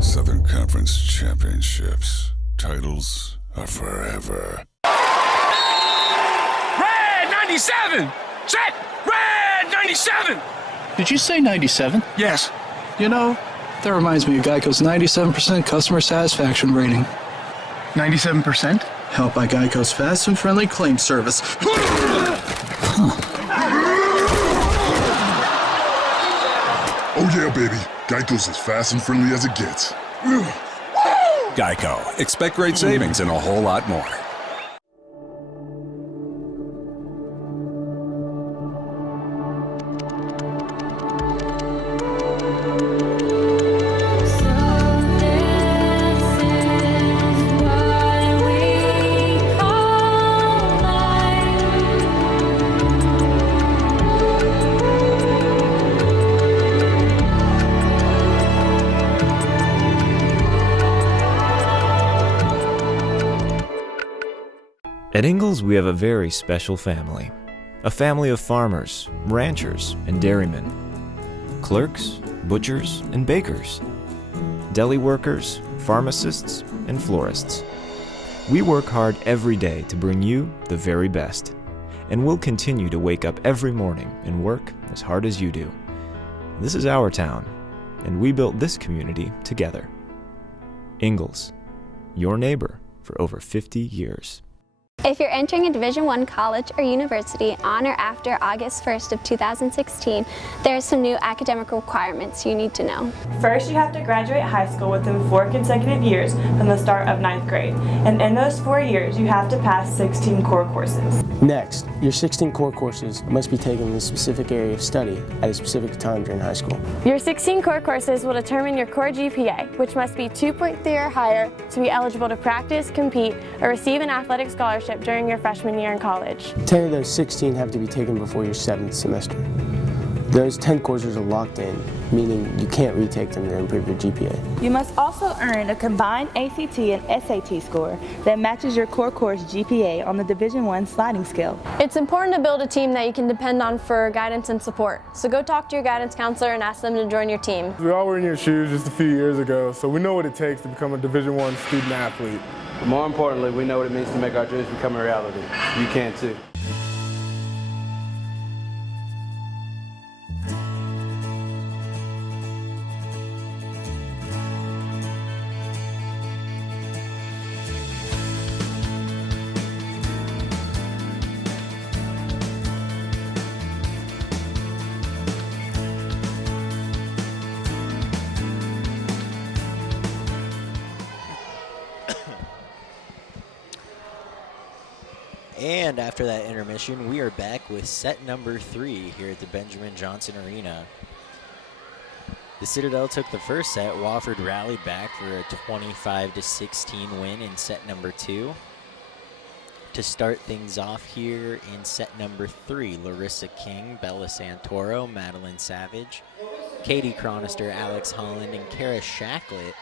Southern Conference Championships. Titles are forever. Red 97! Set! Red 97! Did you say 97? Yes. You know, that reminds me of Geico's 97% customer satisfaction rating. 97%? Helped by Geico's fast and friendly claim service. Oh yeah, baby. Geico's as fast and friendly as it gets. Geico. Expect great savings and a whole lot more. At Ingalls, we have a very special family. A family of farmers, ranchers, and dairymen. Clerks, butchers and bakers, deli workers, pharmacists, and florists. We work hard every day to bring you the very best, and we'll continue to wake up every morning and work as hard as you do. This is our town, and we built this community together. Ingalls, your neighbor for over 50 years. If you're entering a Division I college or university on or after August 1st of 2016, there are some new academic requirements you need to know. First, you have to graduate high school within 4 consecutive years from the start of 9th grade. And in those 4 years, you have to pass 16 core courses. Next, your 16 core courses must be taken in a specific area of study at a specific time during high school. Your 16 core courses will determine your core GPA, which must be 2.3 or higher to be eligible to practice, compete, or receive an athletic scholarship during your freshman year in college. 10 of those 16 have to be taken before your 7th semester. Those 10 courses are locked in, meaning you can't retake them to improve your GPA. You must also earn a combined ACT and SAT score that matches your core course GPA on the Division I sliding scale. It's important to build a team that you can depend on for guidance and support. So go talk to your guidance counselor and ask them to join your team. We all were in your shoes just a few years ago, so we know what it takes to become a Division I student athlete. But more importantly, we know what it means to make our dreams become a reality. You can too. And after that intermission, we are back with set number 3 here at the Benjamin Johnson Arena. The Citadel took the first set. Wofford rallied back for a 25-16 win in set number 2. To start things off here in set number 3, Larissa King, Bella Santoro, Madeline Savage, Katie Chronister, Alex Holland, and Kara Shacklet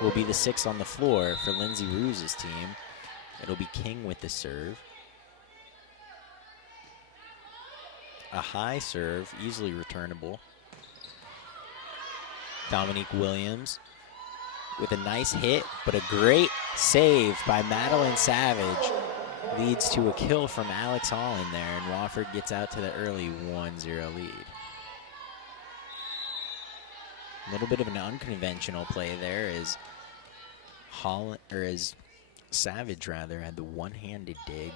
will be the 6 on the floor for Lindsay Ruse's team. It'll be King with the serve. A high serve, easily returnable. Dominique Williams with a nice hit, but a great save by Madeline Savage leads to a kill from Alex Holland there, and Wofford gets out to the early 1-0 lead. A little bit of an unconventional play there as Savage had the one-handed dig.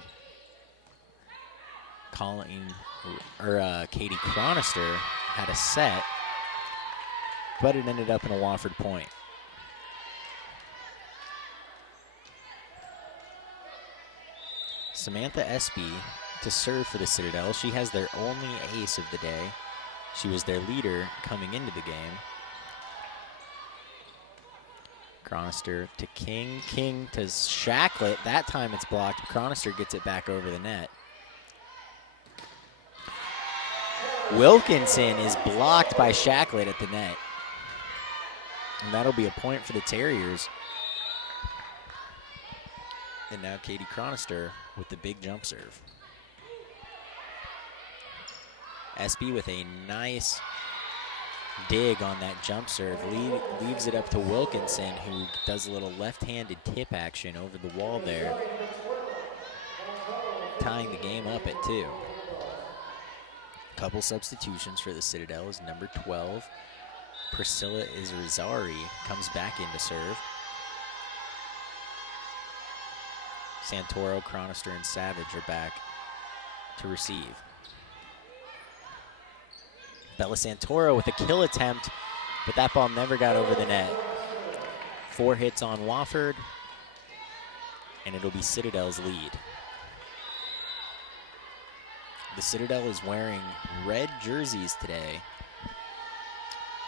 Katie Chronister had a set, but it ended up in a Wofford point. Samantha Espy to serve for the Citadel. She has their only ace of the day. She was their leader coming into the game. Chronister to King, King to Shacklet. That time it's blocked. Chronister gets it back over the net. Wilkinson is blocked by Shacklet at the net. And that'll be a point for the Terriers. And now Katie Chronister with the big jump serve. Espy with a nice dig on that jump serve. Leaves it up to Wilkinson, who does a little left-handed tip action over the wall there. Tying the game up at 2. Couple substitutions for the Citadel is number 12. Priscilla Izrazari comes back in to serve. Santoro, Chronister, and Savage are back to receive. Bella Santoro with a kill attempt, but that ball never got over the net. 4 hits on Wofford, and it'll be Citadel's lead. The Citadel is wearing red jerseys today.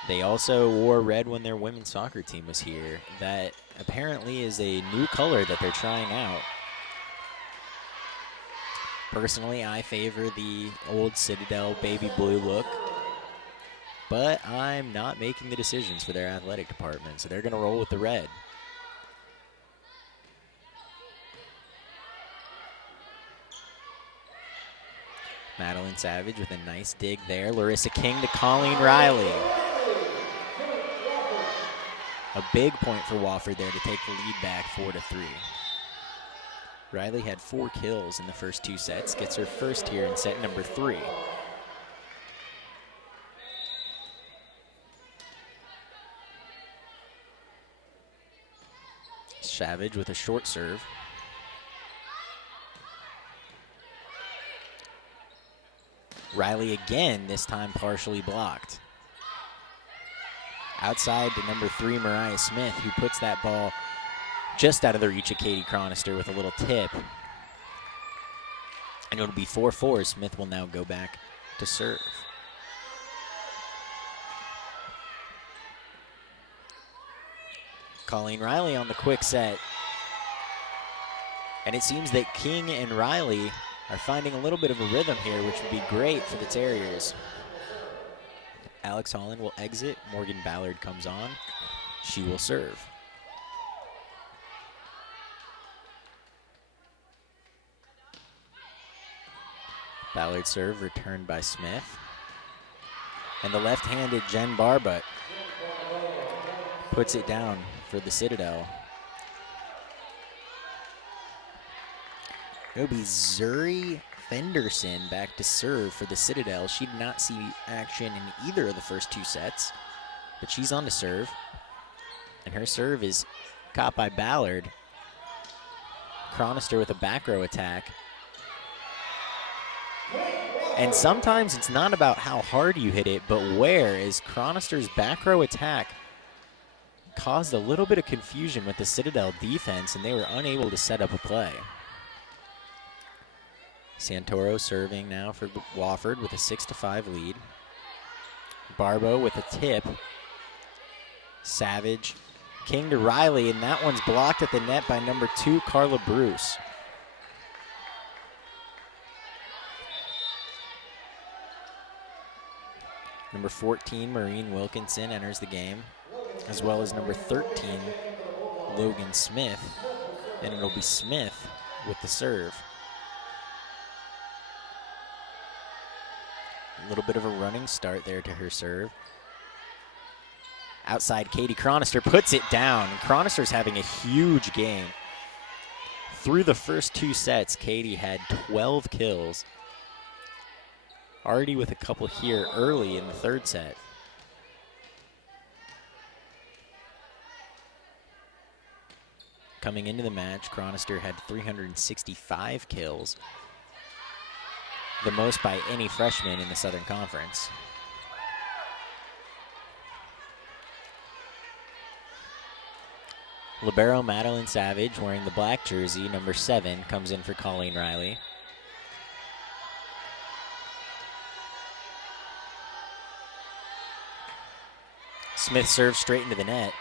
They also wore red when their women's soccer team was here. That apparently is a new color that they're trying out. Personally, I favor the old Citadel baby blue look, but I'm not making the decisions for their athletic department, so they're going to roll with the red. Madeline Savage with a nice dig there. Larissa King to Colleen Riley. A big point for Wofford there to take the lead back 4-3. Riley had 4 kills in the first 2 sets, gets her first here in set number 3. Savage with a short serve. Riley again, this time partially blocked. Outside to number 3, Mariah Smith, who puts that ball just out of the reach of Katie Chronister with a little tip. And it'll be 4-4. Smith will now go back to serve. Colleen Riley on the quick set. And it seems that King and Riley are finding a little bit of a rhythm here, which would be great for the Terriers. Alex Holland will exit. Morgan Ballard comes on. She will serve. Ballard serve returned by Smith. And the left-handed Jen Barbutt puts it down for the Citadel. It'll be Zuri Fenderson back to serve for the Citadel. She did not see action in either of the first 2 sets, but she's on to serve. And her serve is caught by Ballard. Chronister with a back row attack. And sometimes it's not about how hard you hit it, but where, as Chronister's back row attack caused a little bit of confusion with the Citadel defense, and they were unable to set up a play. Santoro serving now for Wofford with a 6-5 lead. Barbo with a tip. Savage. King to Riley, and that one's blocked at the net by number 2, Carla Bruce. Number 14, Maureen Wilkinson, enters the game, as well as number 13, Logan Smith. And it'll be Smith with the serve. A little bit of a running start there to her serve. Outside, Katie Chronister puts it down. Chronister's having a huge game. Through the first 2 sets, Katie had 12 kills. Already with a couple here early in the 3rd set. Coming into the match, Chronister had 365 kills, the most by any freshman in the Southern Conference. Libero Madeline Savage, wearing the black jersey, number 7, comes in for Colleen Riley. Smith serves straight into the net.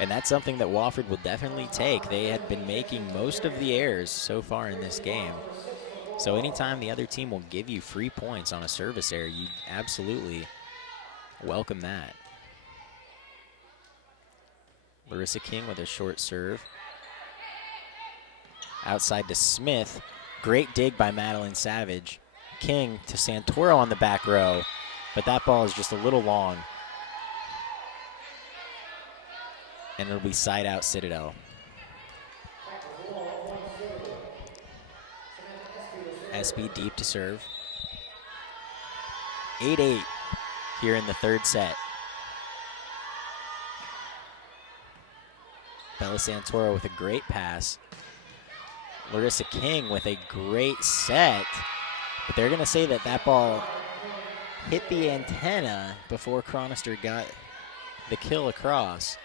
And that's something that Wofford will definitely take. They had been making most of the errors so far in this game. So anytime the other team will give you free points on a service error, you absolutely welcome that. Larissa King with a short serve. Outside to Smith. Great dig by Madeline Savage. King to Santoro on the back row. But that ball is just a little long. And it'll be side out Citadel. SB deep to serve. 8-8 here in the 3rd set. Bella Santoro with a great pass. Larissa King with a great set. But they're going to say that that ball hit the antenna before Chronister got the kill across.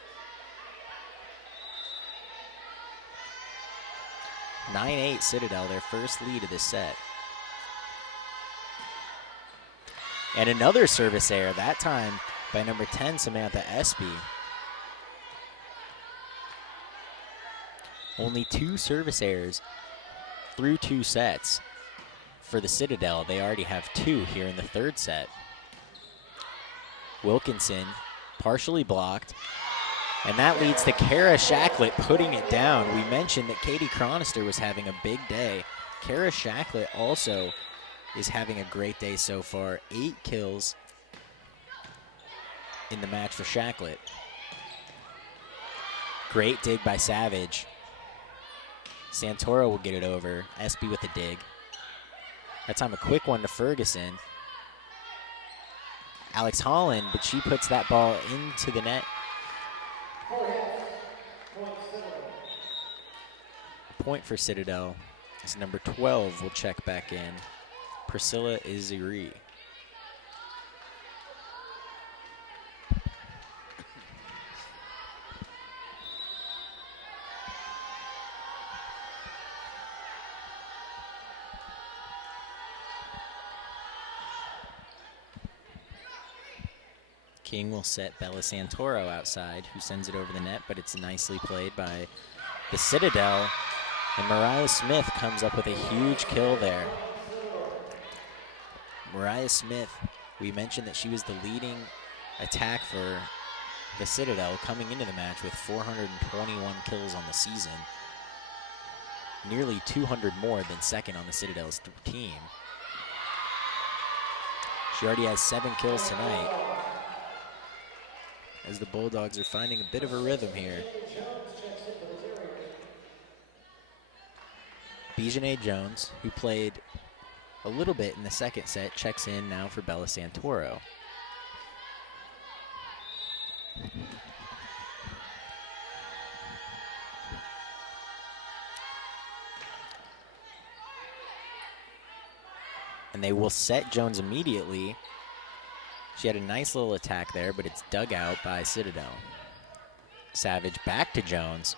9-8 Citadel, their first lead of this set. And another service error, that time by number 10, Samantha Espy. Only 2 service errors through 2 sets. For the Citadel, they already have 2 here in the 3rd set. Wilkinson partially blocked, and that leads to Kara Shacklett putting it down. We mentioned that Katie Chronister was having a big day. Kara Shacklett also is having a great day so far. 8 kills. in the match for Shacklet. Great dig by Savage. Santoro will get it over. Espy with a dig. That time a quick one to Ferguson. Alex Holland, but she puts that ball into the net. Point for Citadel as number 12 will check back in. Priscilla Iziri. King will set Bella Santoro outside, who sends it over the net, but it's nicely played by the Citadel. And Mariah Smith comes up with a huge kill there. Mariah Smith, we mentioned that she was the leading attack for the Citadel coming into the match with 421 kills on the season. Nearly 200 more than second on the Citadel's team. She already has 7 kills tonight, as the Bulldogs are finding a bit of a rhythm here. Bijane Jones, who played a little bit in the second set, checks in now for Bella Santoro. And they will set Jones immediately. She had a nice little attack there, but it's dug out by Citadel. Savage back to Jones.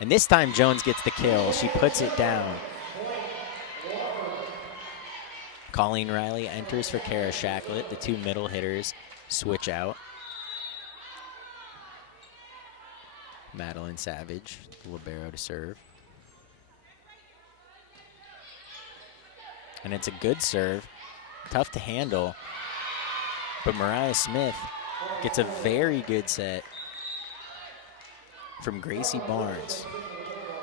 And this time Jones gets the kill. She puts it down. Colleen Riley enters for Kara Shacklet. The two middle hitters switch out. Madeline Savage, the libero to serve. And it's a good serve. Tough to handle. But Mariah Smith gets a very good set from Gracie Barnes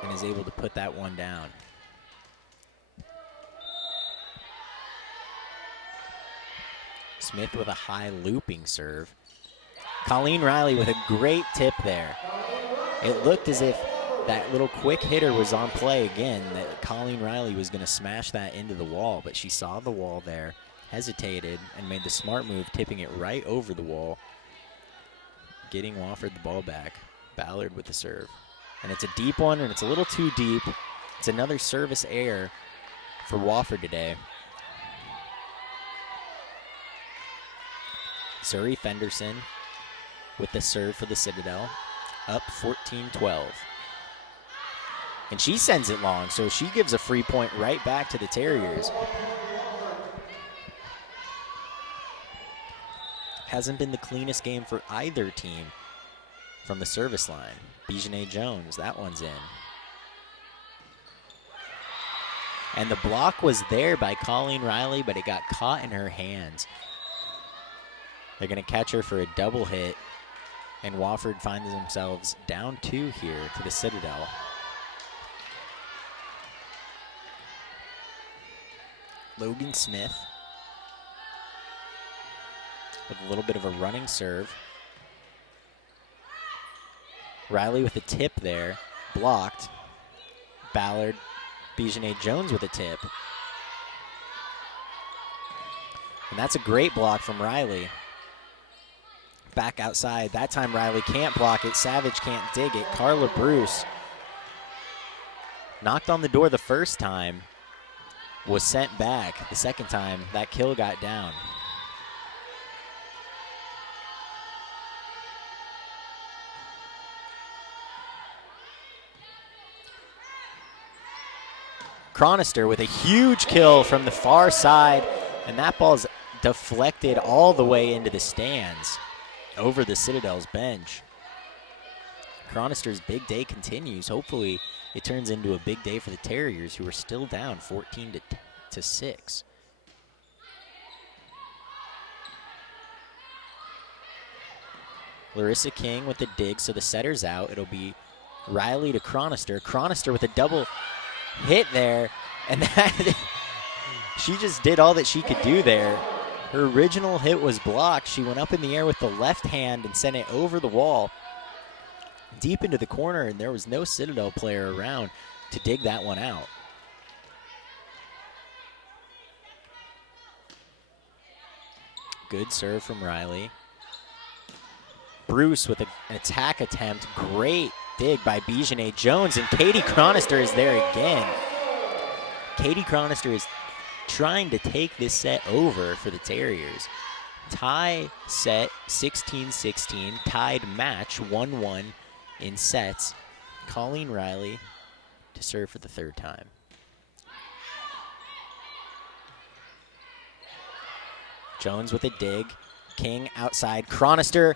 and is able to put that one down. Smith with a high looping serve. Colleen Riley with a great tip there. It looked as if that little quick hitter was on play again, that Colleen Riley was going to smash that into the wall, but she saw the wall there, hesitated, and made the smart move, tipping it right over the wall, getting Wofford the ball back. Ballard with the serve. And it's a deep one, and it's a little too deep. It's another service error for Wofford today. Zuri Fenderson with the serve for the Citadel, up 14-12. And she sends it long, so she gives a free point right back to the Terriers. Hasn't been the cleanest game for either team from the service line. Bijane Jones, that one's in. And the block was there by Colleen Riley, but it got caught in her hands. They're going to catch her for a double hit, and Wofford finds themselves down 2 here to the Citadel. Logan Smith with a little bit of a running serve. Riley with a tip there, blocked. Ballard, Bijane Jones with a tip. And that's a great block from Riley. Back outside, that time Riley can't block it, Savage can't dig it. Carla Bruce knocked on the door the first time, was sent back. The second time, that kill got down. Chronister with a huge kill from the far side, and that ball's deflected all the way into the stands over the Citadel's bench. Chronister's big day continues. Hopefully it turns into a big day for the Terriers, who are still down 14-6. Larissa King with the dig, so the setter's out. It'll be Riley to Chronister. Chronister with a double hit there, and that she just did all that she could do there. Her original hit was blocked. She went up in the air with the left hand and sent it over the wall deep into the corner, and there was no Citadel player around to dig that one out. Good serve from Riley. Bruce with an attack attempt. Great dig by Bijanet Jones, and Katie Chronister is there again. Katie Chronister is trying to take this set over for the Terriers. Tie set 16-16, tied match 1-1 in sets. Colleen Riley to serve for the third time. Jones with a dig. King outside. Chronister,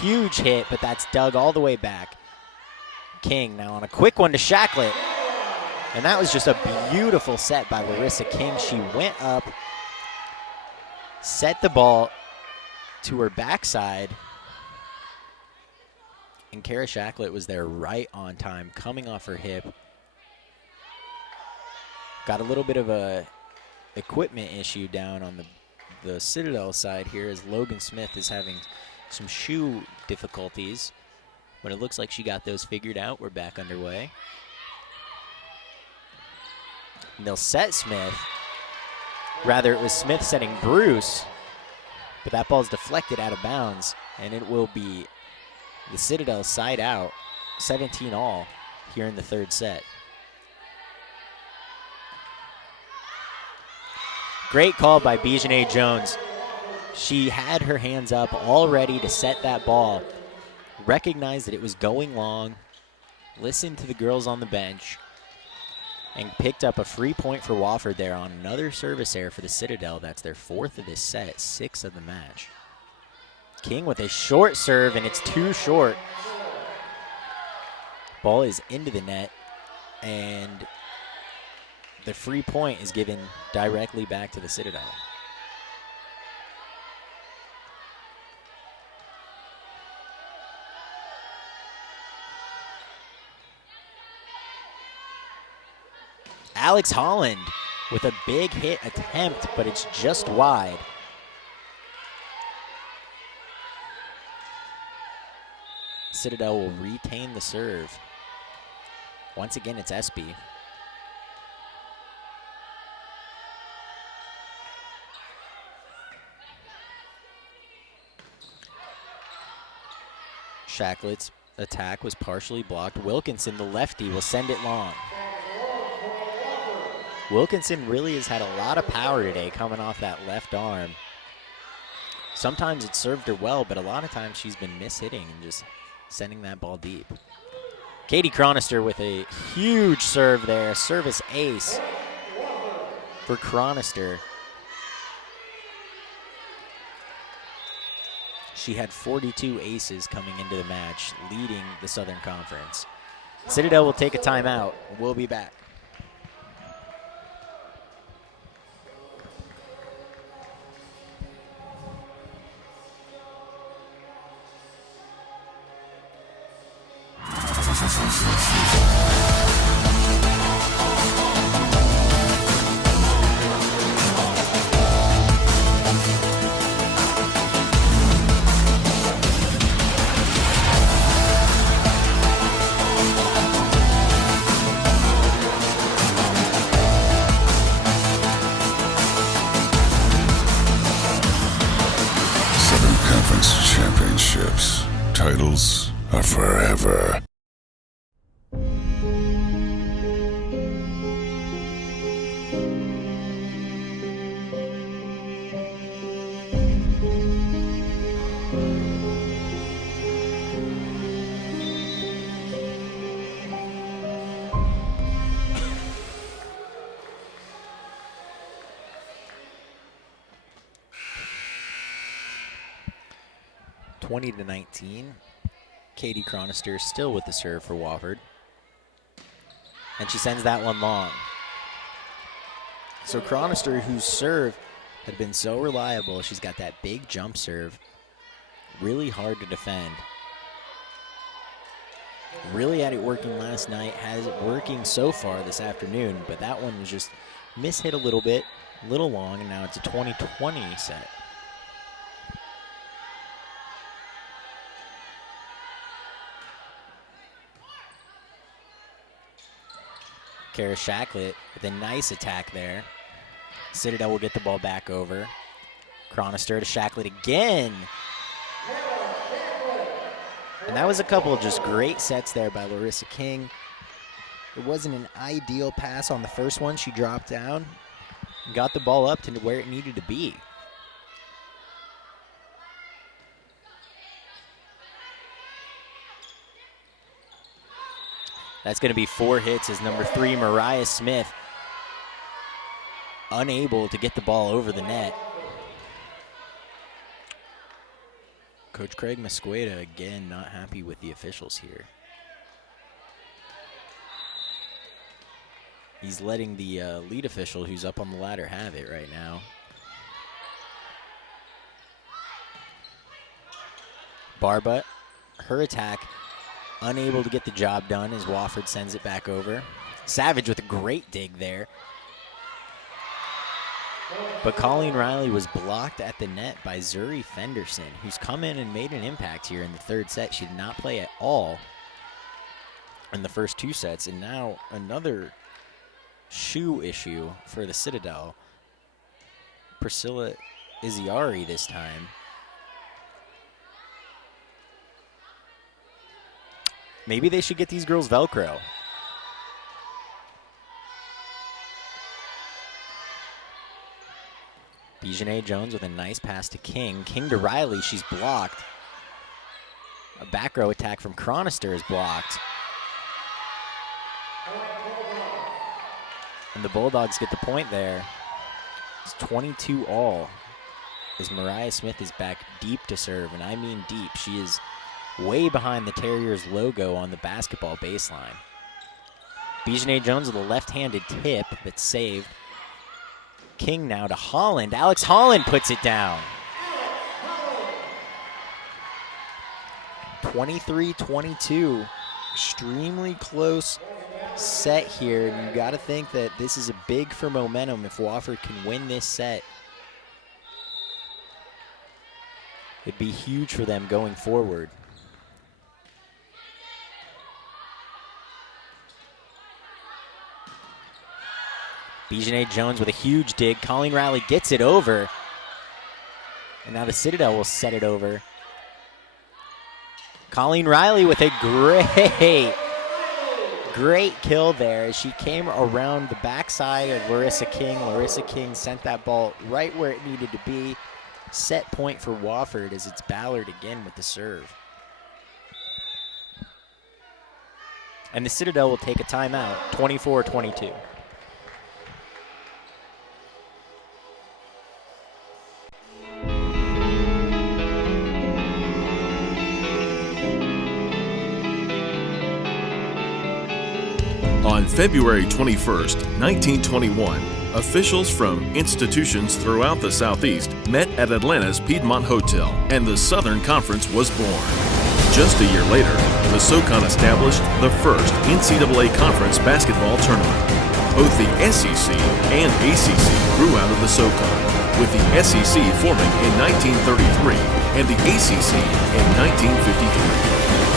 huge hit, but that's dug all the way back. King now on a quick one to Shacklet. And that was just a beautiful set by Larissa King. She went up, set the ball to her backside, and Kara Shacklet was there right on time, coming off her hip. Got a little bit of a equipment issue down on the Citadel side here, as Logan Smith is having some shoe difficulties, but it looks like she got those figured out. We're back underway. And they'll set Smith. Rather, it was Smith setting Bruce, but that ball's deflected out of bounds, and it will be the Citadel side out, 17-all here in the third set. Great call by Bijanet Jones. She had her hands up all ready to set that ball, recognized that it was going long, listened to the girls on the bench, and picked up a free point for Wofford there on another service error for the Citadel. That's their fourth of this set, 6 of the match. King with a short serve, and it's too short. Ball is into the net, and the free point is given directly back to the Citadel. Alex Holland with a big hit attempt, but it's just wide. Citadel will retain the serve. Once again, it's Espy. Shacklet's attack was partially blocked. Wilkinson, the lefty, will send it long. Wilkinson really has had a lot of power today coming off that left arm. Sometimes it's served her well, but a lot of times she's been mishitting and just sending that ball deep. Katie Chronister with a huge serve there, service ace for Chronister. She had 42 aces coming into the match, leading the Southern Conference. Citadel will take a timeout. We'll be back. Championships. Titles are forever. To 19. Katie Chronister still with the serve for Wofford. And she sends that one long. So Chronister, whose serve had been so reliable, she's got that big jump serve. Really hard to defend. Really had it working last night, has it working so far this afternoon, but that one was just mishit a little bit, a little long, and now it's a 20-20 set. Kara Shacklett with a nice attack there. Citadel will get the ball back over. Chronister to Shacklett again. And that was a couple of just great sets there by Larissa King. It wasn't an ideal pass on the first one. She dropped down, got the ball up to where it needed to be. That's going to be 4 hits as number 3, Mariah Smith, unable to get the ball over the net. Coach Craig Mosqueda, again, not happy with the officials here. He's letting the lead official, who's up on the ladder, have it right now. Barbutt, her attack, unable to get the job done as Wofford sends it back over. Savage with a great dig there. But Colleen Riley was blocked at the net by Zuri Fenderson, who's come in and made an impact here in the third set. She did not play at all in the first 2 sets, and now another shoe issue for the Citadel. Priscilla Izziari this time. Maybe they should get these girls Velcro. Bijanet Jones with a nice pass to King. King to Riley, she's blocked. A back row attack from Chronister is blocked. And the Bulldogs get the point there. It's 22-all as Mariah Smith is back deep to serve, and I mean deep. She is way behind the Terriers logo on the basketball baseline. Bijanet Jones with a left-handed tip that's saved. King now to Holland. Alex Holland puts it down. 23-22. Extremely close set here. And you got to think that this is a big for momentum if Wofford can win this set. It'd be huge for them going forward. Bijanet Jones with a huge dig. Colleen Riley gets it over. And now the Citadel will set it over. Colleen Riley with a great kill there as she came around the backside of Larissa King. Larissa King sent that ball right where it needed to be. Set point for Wofford as it's Ballard again with the serve. And the Citadel will take a timeout, 24-22. On February 21st, 1921, officials from institutions throughout the Southeast met at Atlanta's Piedmont Hotel, and the Southern Conference was born. Just a year later, the SoCon established the first NCAA Conference basketball tournament. Both the SEC and ACC grew out of the SoCon, with the SEC forming in 1933 and the ACC in 1953.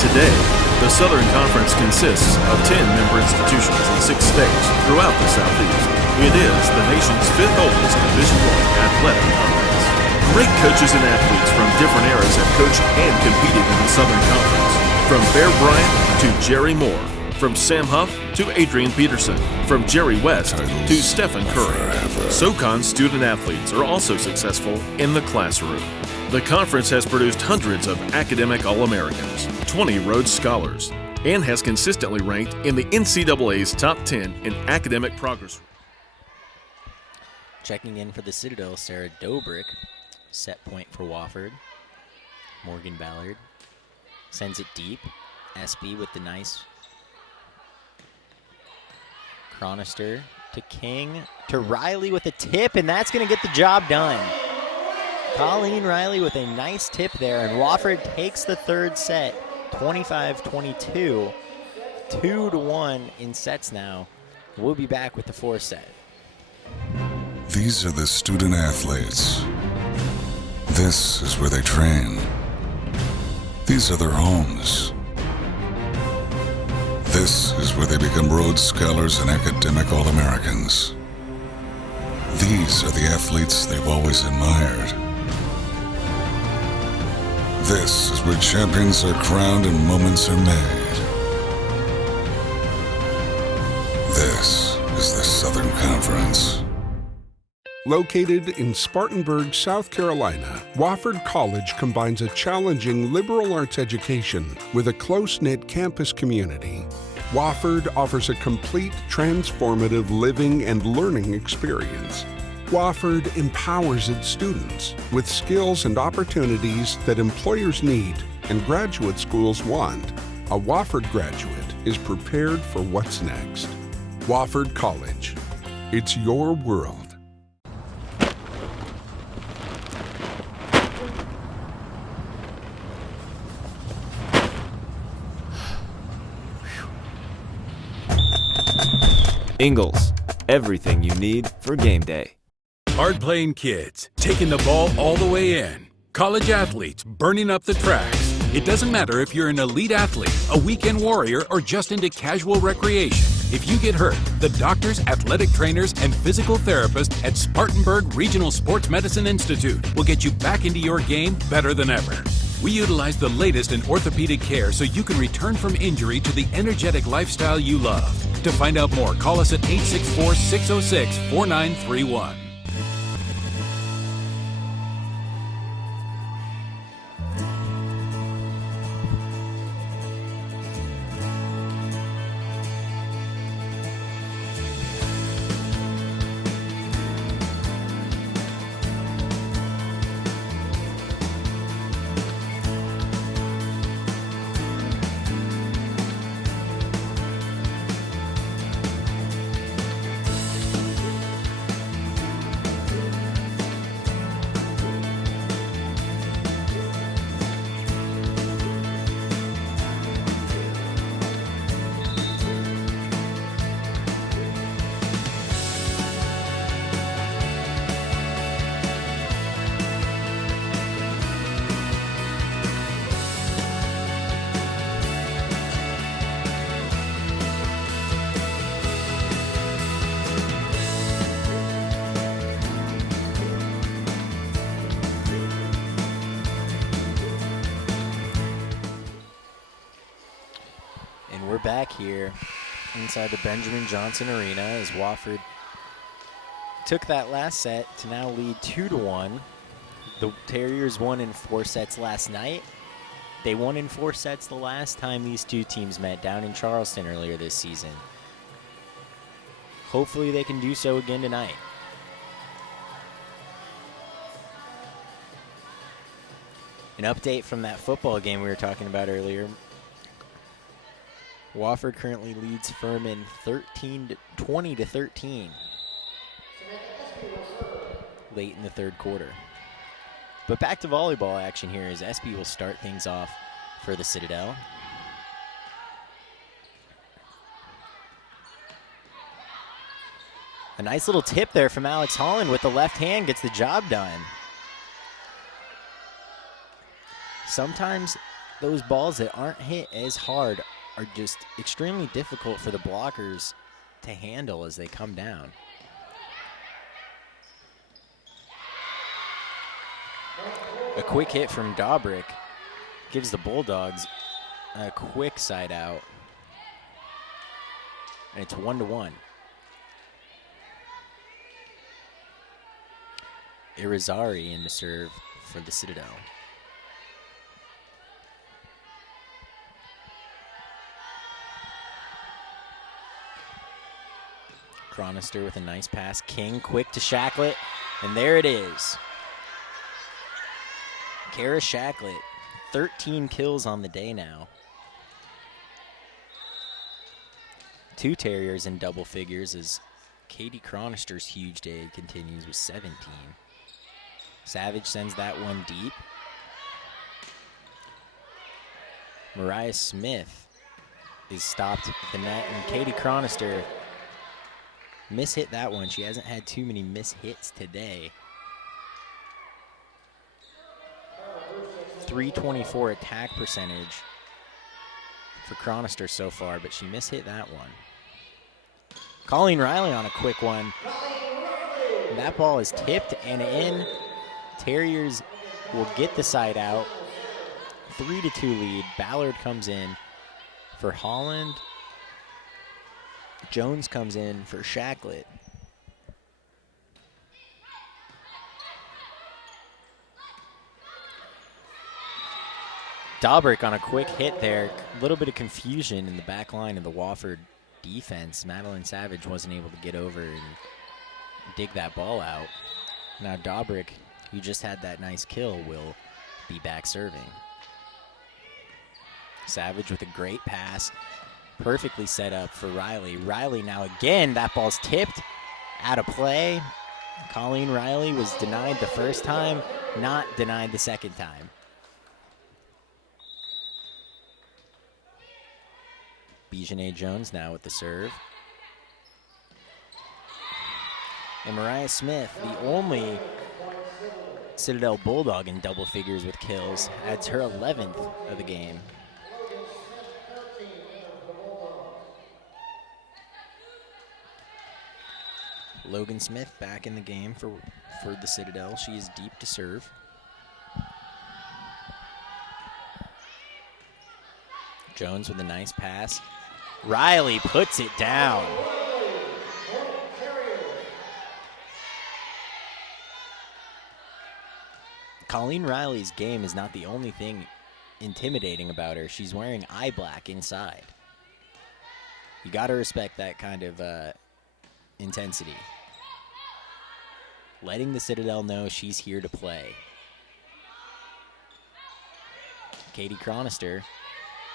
Today, the Southern Conference consists of 10 member institutions in 6 states throughout the Southeast. It is the nation's 5th oldest Division I athletic conference. Great coaches and athletes from different eras have coached and competed in the Southern Conference. From Bear Bryant to Jerry Moore, from Sam Huff to Adrian Peterson, from Jerry West to Stephen Curry. SoCon student athletes are also successful in the classroom. The conference has produced hundreds of academic All-Americans, 20 Rhodes Scholars, and has consistently ranked in the NCAA's top 10 in academic progress. Checking in for the Citadel, Sarah Dobrik. Set point for Wofford. Morgan Ballard sends it deep. SB with the nice Chronister to King to Riley with a tip, and that's going to get the job done. Colleen Riley with a nice tip there, and Wofford takes the third set, 25-22, 2-1 in sets now. We'll be back with the fourth set. These are the student athletes. This is where they train. These are their homes. This is where they become Rhodes Scholars and academic All-Americans. These are the athletes they've always admired. This is where champions are crowned and moments are made. This is the Southern Conference. Located in Spartanburg, South Carolina, Wofford College combines a challenging liberal arts education with a close-knit campus community. Wofford offers a complete, transformative living and learning experience. Wofford empowers its students with skills and opportunities that employers need and graduate schools want. A Wofford graduate is prepared for what's next. Wofford College. It's your world. Ingles, everything you need for game day. Hard-playing kids, taking the ball all the way in. College athletes burning up the tracks. It doesn't matter if you're an elite athlete, a weekend warrior, or just into casual recreation. If you get hurt, the doctors, athletic trainers, and physical therapists at Spartanburg Regional Sports Medicine Institute will get you back into your game better than ever. We utilize the latest in orthopedic care so you can return from injury to the energetic lifestyle you love. To find out more, call us at 864-606-4931. We're back here inside the Benjamin Johnson Arena as Wofford took that last set to now lead 2-1. The Terriers won in 4 sets last night. They won in 4 sets the last time these two teams met down in Charleston earlier this season. Hopefully they can do so again tonight. An update from that football game we were talking about earlier. Wofford currently leads Furman 20-13 late in the 3rd quarter. But back to volleyball action here as SB will start things off for the Citadel. A nice little tip there from Alex Holland with the left hand, gets the job done. Sometimes those balls that aren't hit as hard are just extremely difficult for the blockers to handle as they come down. A quick hit from Dobrick gives the Bulldogs a quick side out. And it's 1-1. Irizarry in to serve for the Citadel. Cronister with a nice pass. King quick to Shacklet, and there it is. Kara Shacklet, 13 kills on the day now. 2 Terriers in double figures as Katie Cronister's huge day continues with 17. Savage sends that one deep. Mariah Smith is stopped at the net, and Katie Cronister mishit that one. She hasn't had too many mishits today. 324 attack percentage for Chronister so far, but she mishit that one. Colleen Riley on a quick one. That ball is tipped and in. Terriers will get the side out. 3-2 lead. Ballard comes in for Holland. Jones comes in for Shacklet. Dahlbrick on a quick hit there. A little bit of confusion in the back line of the Wofford defense. Madeline Savage wasn't able to get over and dig that ball out. Now Dahlbrick, who just had that nice kill, will be back serving. Savage with a great pass. Perfectly set up for Riley. Riley now again, that ball's tipped, out of play. Colleen Riley was denied the first time, not denied the second time. Bijane Jones now with the serve. And Mariah Smith, the only Citadel Bulldog in double figures with kills, adds her 11th of the game. Logan Smith back in the game for the Citadel. She is deep to serve. Jones with a nice pass. Riley puts it down. Colleen Riley's game is not the only thing intimidating about her. She's wearing eye black inside. You got to respect that kind of intensity. Letting the Citadel know she's here to play. Katie Chronister,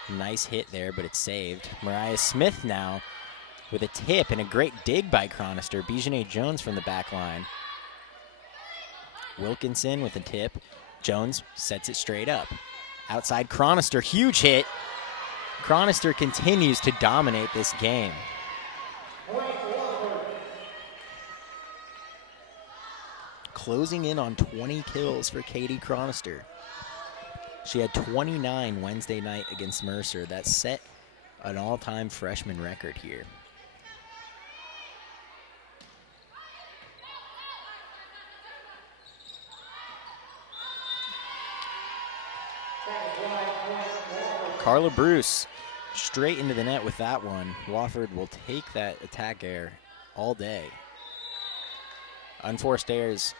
nice hit there, but it's saved. Mariah Smith now with a tip and a great dig by Chronister. Bijane Jones from the back line. Wilkinson with a tip. Jones sets it straight up. Outside Chronister, huge hit. Chronister continues to dominate this game. Closing in on 20 kills for Katie Chronister. She had 29 Wednesday night against Mercer. That set an all-time freshman record here. Carla Bruce straight into the net with that one. Wofford will take that attack air all day. Unforced errors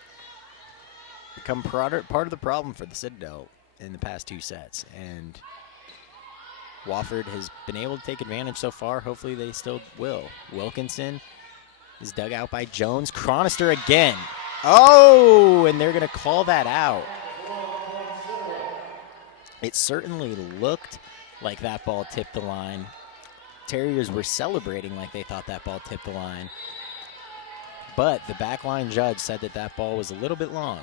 become part of the problem for the Citadel in the past two sets, and Wofford has been able to take advantage so far. Hopefully they still will. Wilkinson is dug out by Jones. Chronister again. Oh, and they're going to call that out. It certainly looked like that ball tipped the line. Terriers were celebrating like they thought that ball tipped the line. But the backline judge said that that ball was a little bit long.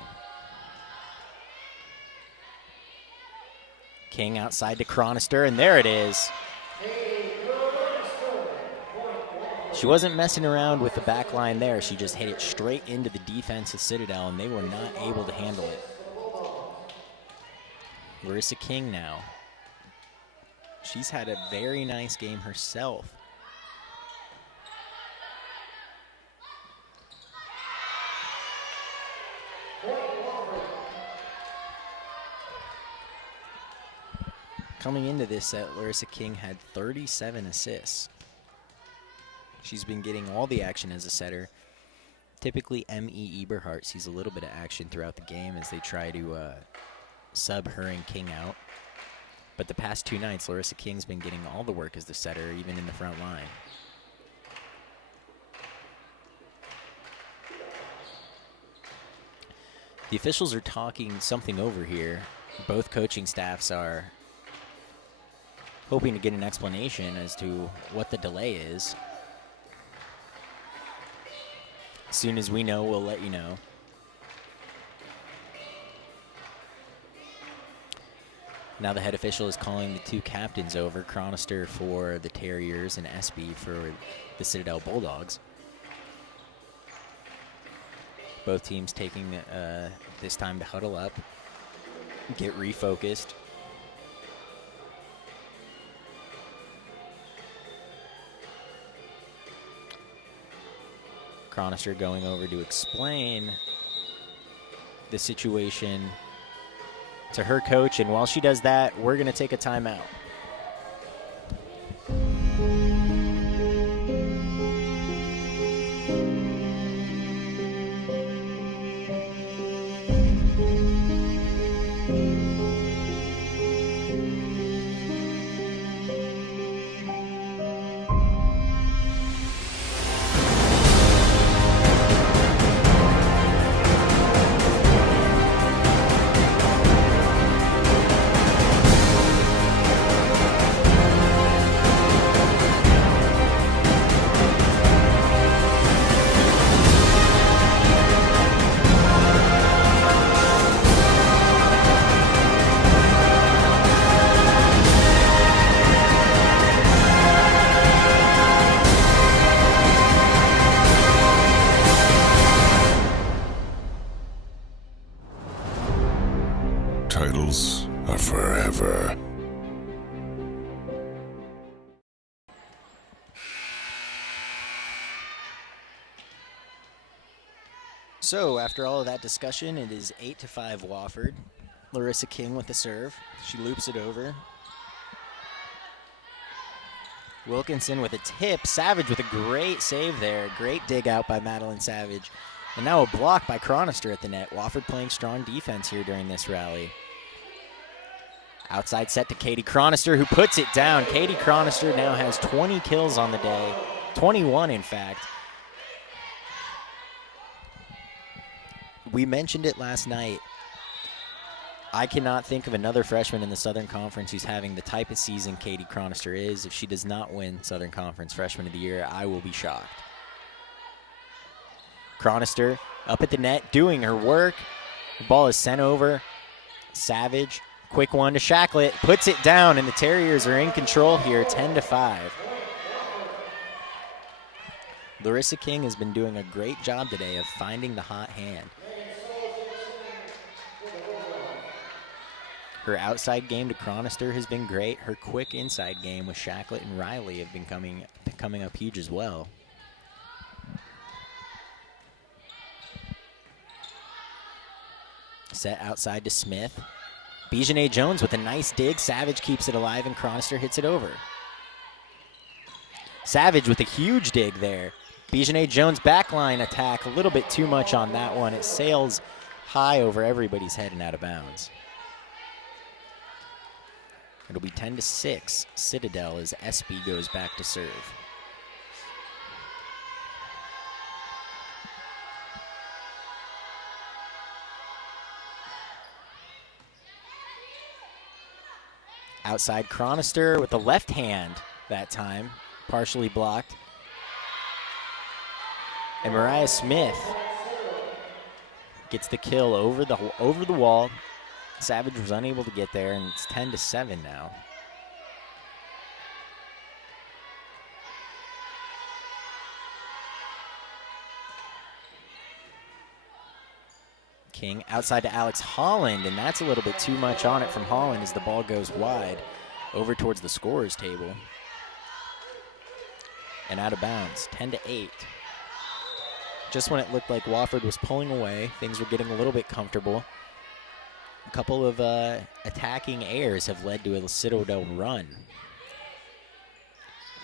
King outside to Chronister, and there it is. She wasn't messing around with the back line there. She just hit it straight into the defense of Citadel, and they were not able to handle it. Larissa King now. She's had a very nice game herself. Coming into this set, Larissa King had 37 assists. She's been getting all the action as a setter. Typically, M.E. Eberhardt sees a little bit of action throughout the game as they try to sub her and King out. But the past two nights, Larissa King's been getting all the work as the setter, even in the front line. The officials are talking something over here. Both coaching staffs are hoping to get an explanation as to what the delay is. As soon as we know, we'll let you know. Now the head official is calling the two captains over, Chronister for the Terriers and Espy for the Citadel Bulldogs. Both teams taking this time to huddle up, get refocused. Chronister going over to explain the situation to her coach, and while she does that, we're going to take a timeout. Titles are forever. So after all of that discussion, it is 8-5 Wofford. Larissa King with the serve. She loops it over. Wilkinson with a tip. Savage with a great save there. Great dig out by Madeline Savage. And now a block by Chronister at the net. Wofford playing strong defense here during this rally. Outside set to Katie Chronister, who puts it down. Katie Chronister now has 20 kills on the day. 21, in fact. We mentioned it last night. I cannot think of another freshman in the Southern Conference who's having the type of season Katie Chronister is. If she does not win Southern Conference Freshman of the Year, I will be shocked. Chronister up at the net, doing her work. The ball is sent over. Savage, quick one to Shacklet, puts it down, and the Terriers are in control here, 10-5. Larissa King has been doing a great job today of finding the hot hand. Her outside game to Chronister has been great. Her quick inside game with Shacklet and Riley have been coming up huge as well. Set outside to Smith. Bijanet Jones with a nice dig. Savage keeps it alive, and Chronister hits it over. Savage with a huge dig there. Bijanet Jones backline attack, a little bit too much on that one. It sails high over everybody's head and out of bounds. It'll be 10-6 Citadel as SB goes back to serve. Outside Chronister with the left hand that time, partially blocked. And Mariah Smith gets the kill over the wall. Savage was unable to get there, and it's 10-7 now. King outside to Alex Holland, and that's a little bit too much on it from Holland as the ball goes wide over towards the scorer's table. And out of bounds, 10-8. Just when it looked like Wofford was pulling away, things were getting a little bit comfortable. A couple of attacking errors have led to a Citadel run.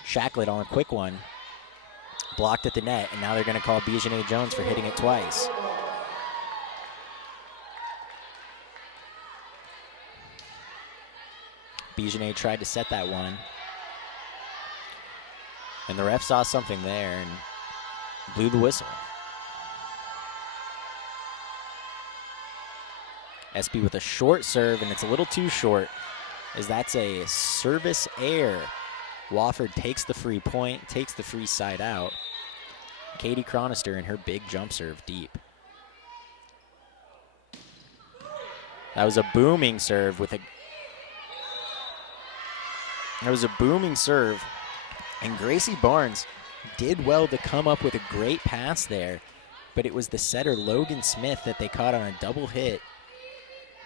Shacklet on a quick one. Blocked at the net, and now they're going to call Bijanet Jones for hitting it twice. Bijanet tried to set that one. And the ref saw something there and blew the whistle. SB with a short serve, and it's a little too short, as that's a service error. Wofford takes the free point, takes the free side out. Katie Chronister in her big jump serve deep. That was a booming serve with a... That was a booming serve, and Gracie Barnes did well to come up with a great pass there, but it was the setter Logan Smith that they caught on a double hit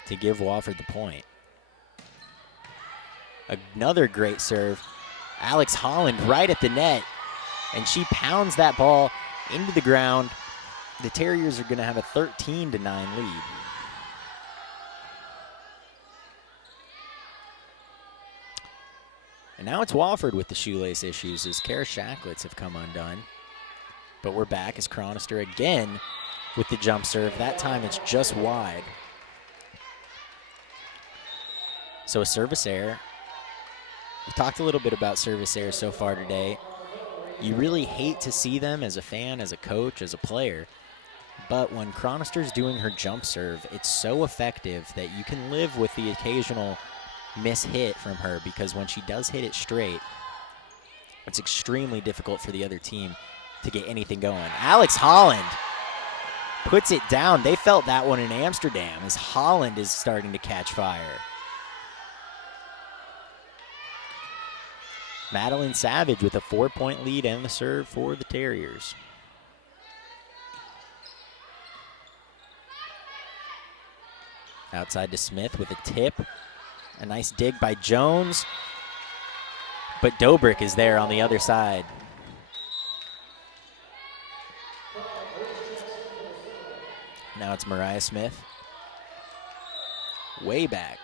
to give Wofford the point. Another great serve. Alex Holland right at the net, and she pounds that ball into the ground. The Terriers are going to have a 13-9 lead. And now it's Wofford with the shoelace issues as Kara Shacklets have come undone. But we're back as Chronister again with the jump serve. That time it's just wide. So a service error. We've talked a little bit about service errors so far today. You really hate to see them as a fan, as a coach, as a player. But when Chronister's doing her jump serve, it's so effective that you can live with the occasional miss hit from her, because when she does hit it straight, it's extremely difficult for the other team to get anything going. Alex Holland puts it down. They felt that one in Amsterdam as Holland is starting to catch fire. Madeline Savage with a 4-point lead and the serve for the Terriers. Outside to Smith with a tip. A nice dig by Jones. But Dobrik is there on the other side. Now it's Mariah Smith. Way back.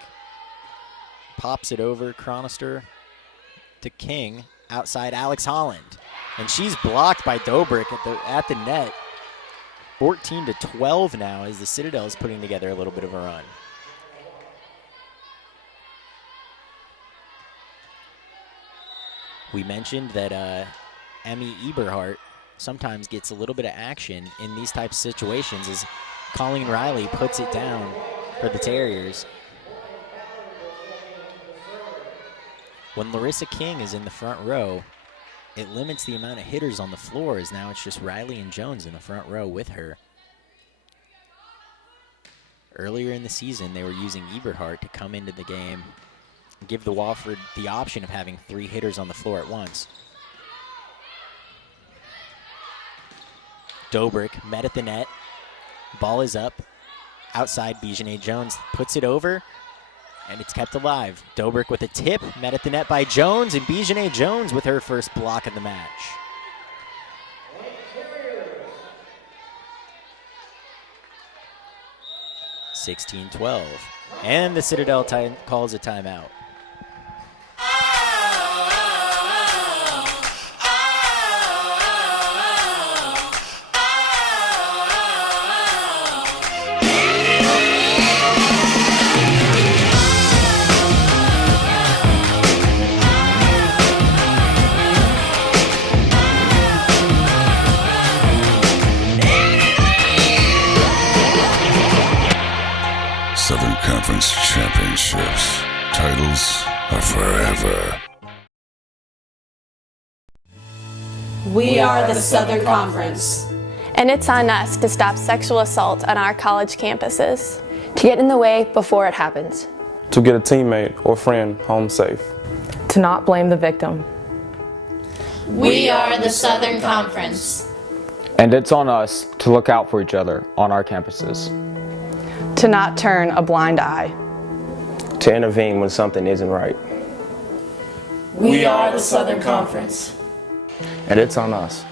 Pops it over Chronister to King. Outside Alex Holland. And she's blocked by Dobrik at the net. 14-12 now as the Citadel is putting together a little bit of a run. We mentioned that Emmy Eberhardt sometimes gets a little bit of action in these types of situations as Colleen Riley puts it down for the Terriers. When Larissa King is in the front row, it limits the amount of hitters on the floor, as now it's just Riley and Jones in the front row with her. Earlier in the season, they were using Eberhardt to come into the game and give the Wofford the option of having 3 hitters on the floor at once. Dobrik met at the net. Ball is up. Outside, Bijane Jones puts it over, and it's kept alive. Dobrik with a tip, met at the net by Jones, and Bijane Jones with her first block of the match. (16-12), and the Citadel calls a timeout. Southern Conference Championships. Titles are forever. We are the Southern Conference. And it's on us to stop sexual assault on our college campuses. To get in the way before it happens. To get a teammate or friend home safe. To not blame the victim. We are the Southern Conference. And it's on us to look out for each other on our campuses. To not turn a blind eye. To intervene when something isn't right. We are the Southern Conference. And it's on us.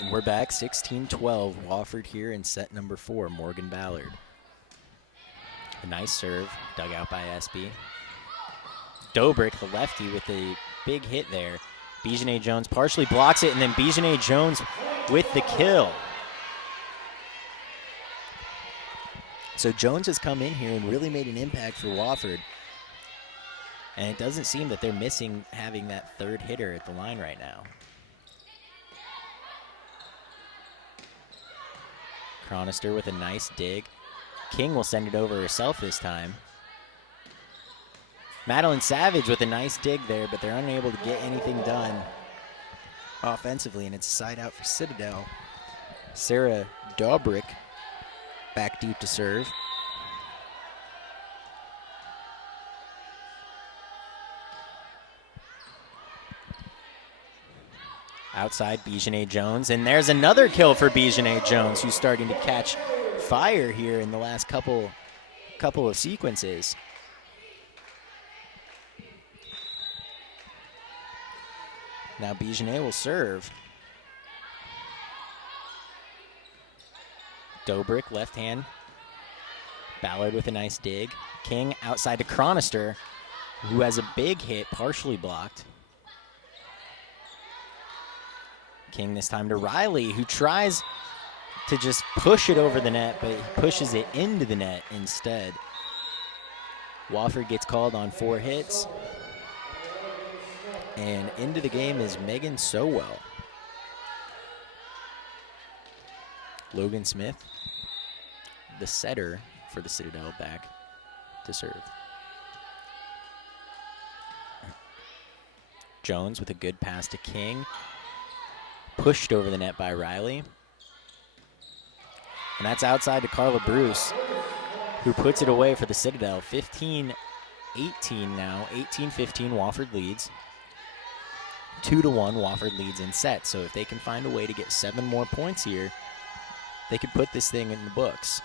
And we're back, 16-12. Wofford here in set number 4, Morgan Ballard. A nice serve, dug out by SB. Dobrik, the lefty, with a big hit there. Bijane Jones partially blocks it, and then Bijane Jones with the kill. So Jones has come in here and really made an impact for Wofford. And it doesn't seem that they're missing having that third hitter at the line right now. Chronister with a nice dig. King will send it over herself this time. Madeline Savage with a nice dig there, but they're unable to get anything done offensively, and it's a side out for Citadel. Sarah Dobrik back deep to serve. Outside, Bijane Jones, and there's another kill for Bijane Jones, who's starting to catch fire here in the last couple of sequences. Now Bigenet will serve. Dobrik, left hand. Ballard with a nice dig. King outside to Chronister, who has a big hit, partially blocked. King this time to Riley, who tries to just push it over the net, but he pushes it into the net instead. Wofford gets called on 4 hits. And into the game is Megan Sowell. Logan Smith, the setter for the Citadel, back to serve. Jones with a good pass to King. Pushed over the net by Riley. And that's outside to Carla Bruce, who puts it away for the Citadel. 15-18 now, 18-15, Wofford leads. 2-1, Wofford leads in set. So if they can find a way to get 7 more points here, they could put this thing in the books.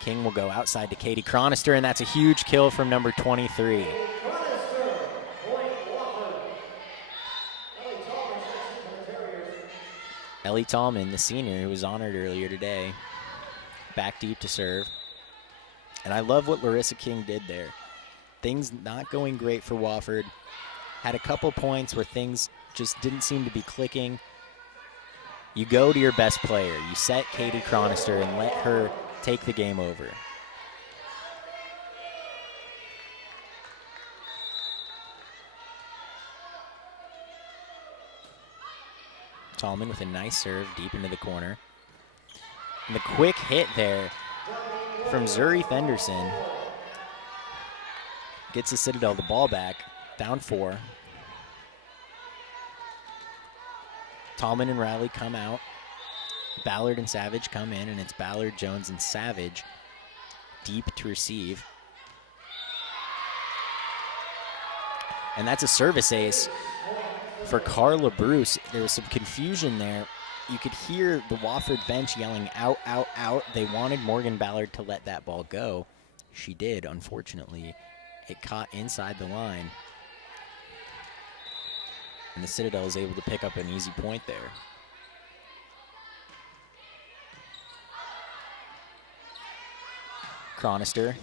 King will go outside to Katie Chronister, and that's a huge kill from number 23. Ellie Tallman, the senior, who was honored earlier today, back deep to serve. And I love what Larissa King did there. Things not going great for Wofford. Had a couple points where things just didn't seem to be clicking. You go to your best player. You set Katie Chronister and let her take the game over. Tallman with a nice serve deep into the corner. And the quick hit there from Zuri Fenderson gets the Citadel the ball back, down 4. Tallman and Riley come out. Ballard and Savage come in, and it's Ballard, Jones, and Savage deep to receive. And that's a service ace for Carla Bruce. There was some confusion there. You could hear the Wofford bench yelling out, out, out. They wanted Morgan Ballard to let that ball go. She did, unfortunately. It caught inside the line. And the Citadel is able to pick up an easy point there. Chronister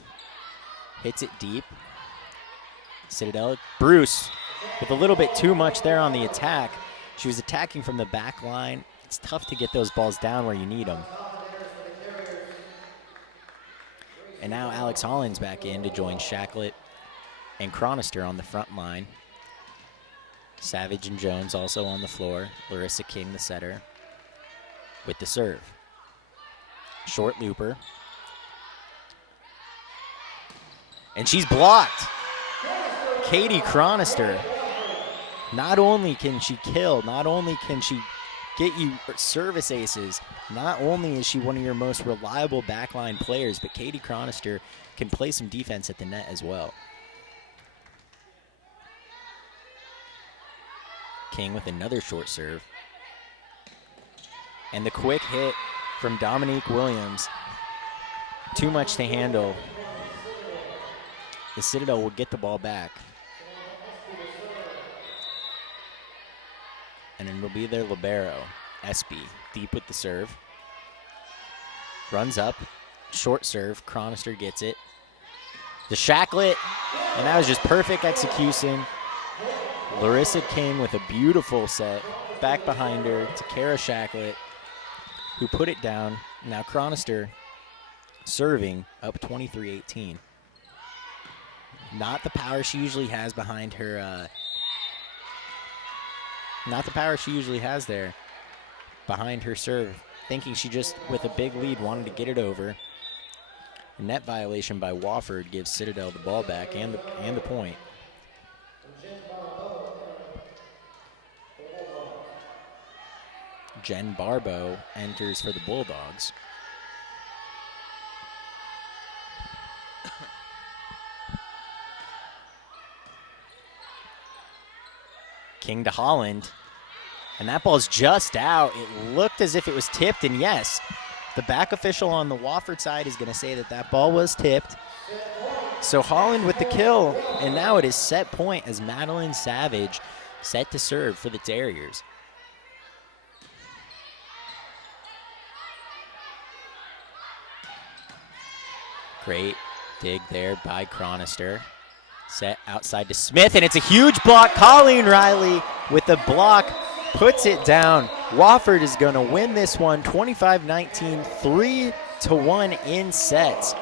hits it deep. Citadel, Bruce with a little bit too much there on the attack. She was attacking from the back line. It's tough to get those balls down where you need them. And now Alex Hollins back in to join Shacklet and Chronister on the front line. Savage and Jones also on the floor. Larissa King, the setter, with the serve. Short looper. And she's blocked. Katie Chronister. Not only can she kill, not only can she get you service aces, not only is she one of your most reliable backline players, but Katie Chronister can play some defense at the net as well. King with another short serve. And the quick hit from Dominique Williams. Too much to handle. The Citadel will get the ball back. And it'll be their libero, SB, deep with the serve. Runs up, short serve, Chronister gets it. The Shacklet, and that was just perfect execution. Larissa King with a beautiful set, back behind her to Kara Shacklet, who put it down. Now Chronister serving up 23-18. Not the power she usually has behind her, not the power she usually has there behind her serve. Thinking she just, with a big lead, wanted to get it over. A net violation by Wofford gives Citadel the ball back and the point. Jen Barbeau enters for the Bulldogs. King to Holland, and that ball's just out. It looked as if it was tipped, and yes, the back official on the Wofford side is going to say that that ball was tipped. So Holland with the kill, and now it is set point as Madeline Savage set to serve for the Terriers. Great dig there by Chronister. Set outside to Smith, and it's a huge block. Colleen Riley with the block puts it down. Wofford is going to win this one 25-19, 3-1 in sets.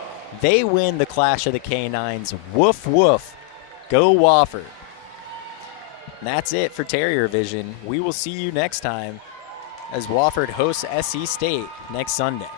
They win the Clash of the Canines. Woof, woof. Go Wofford. And that's it for Terrier Vision. We will see you next time as Wofford hosts SC State next Sunday.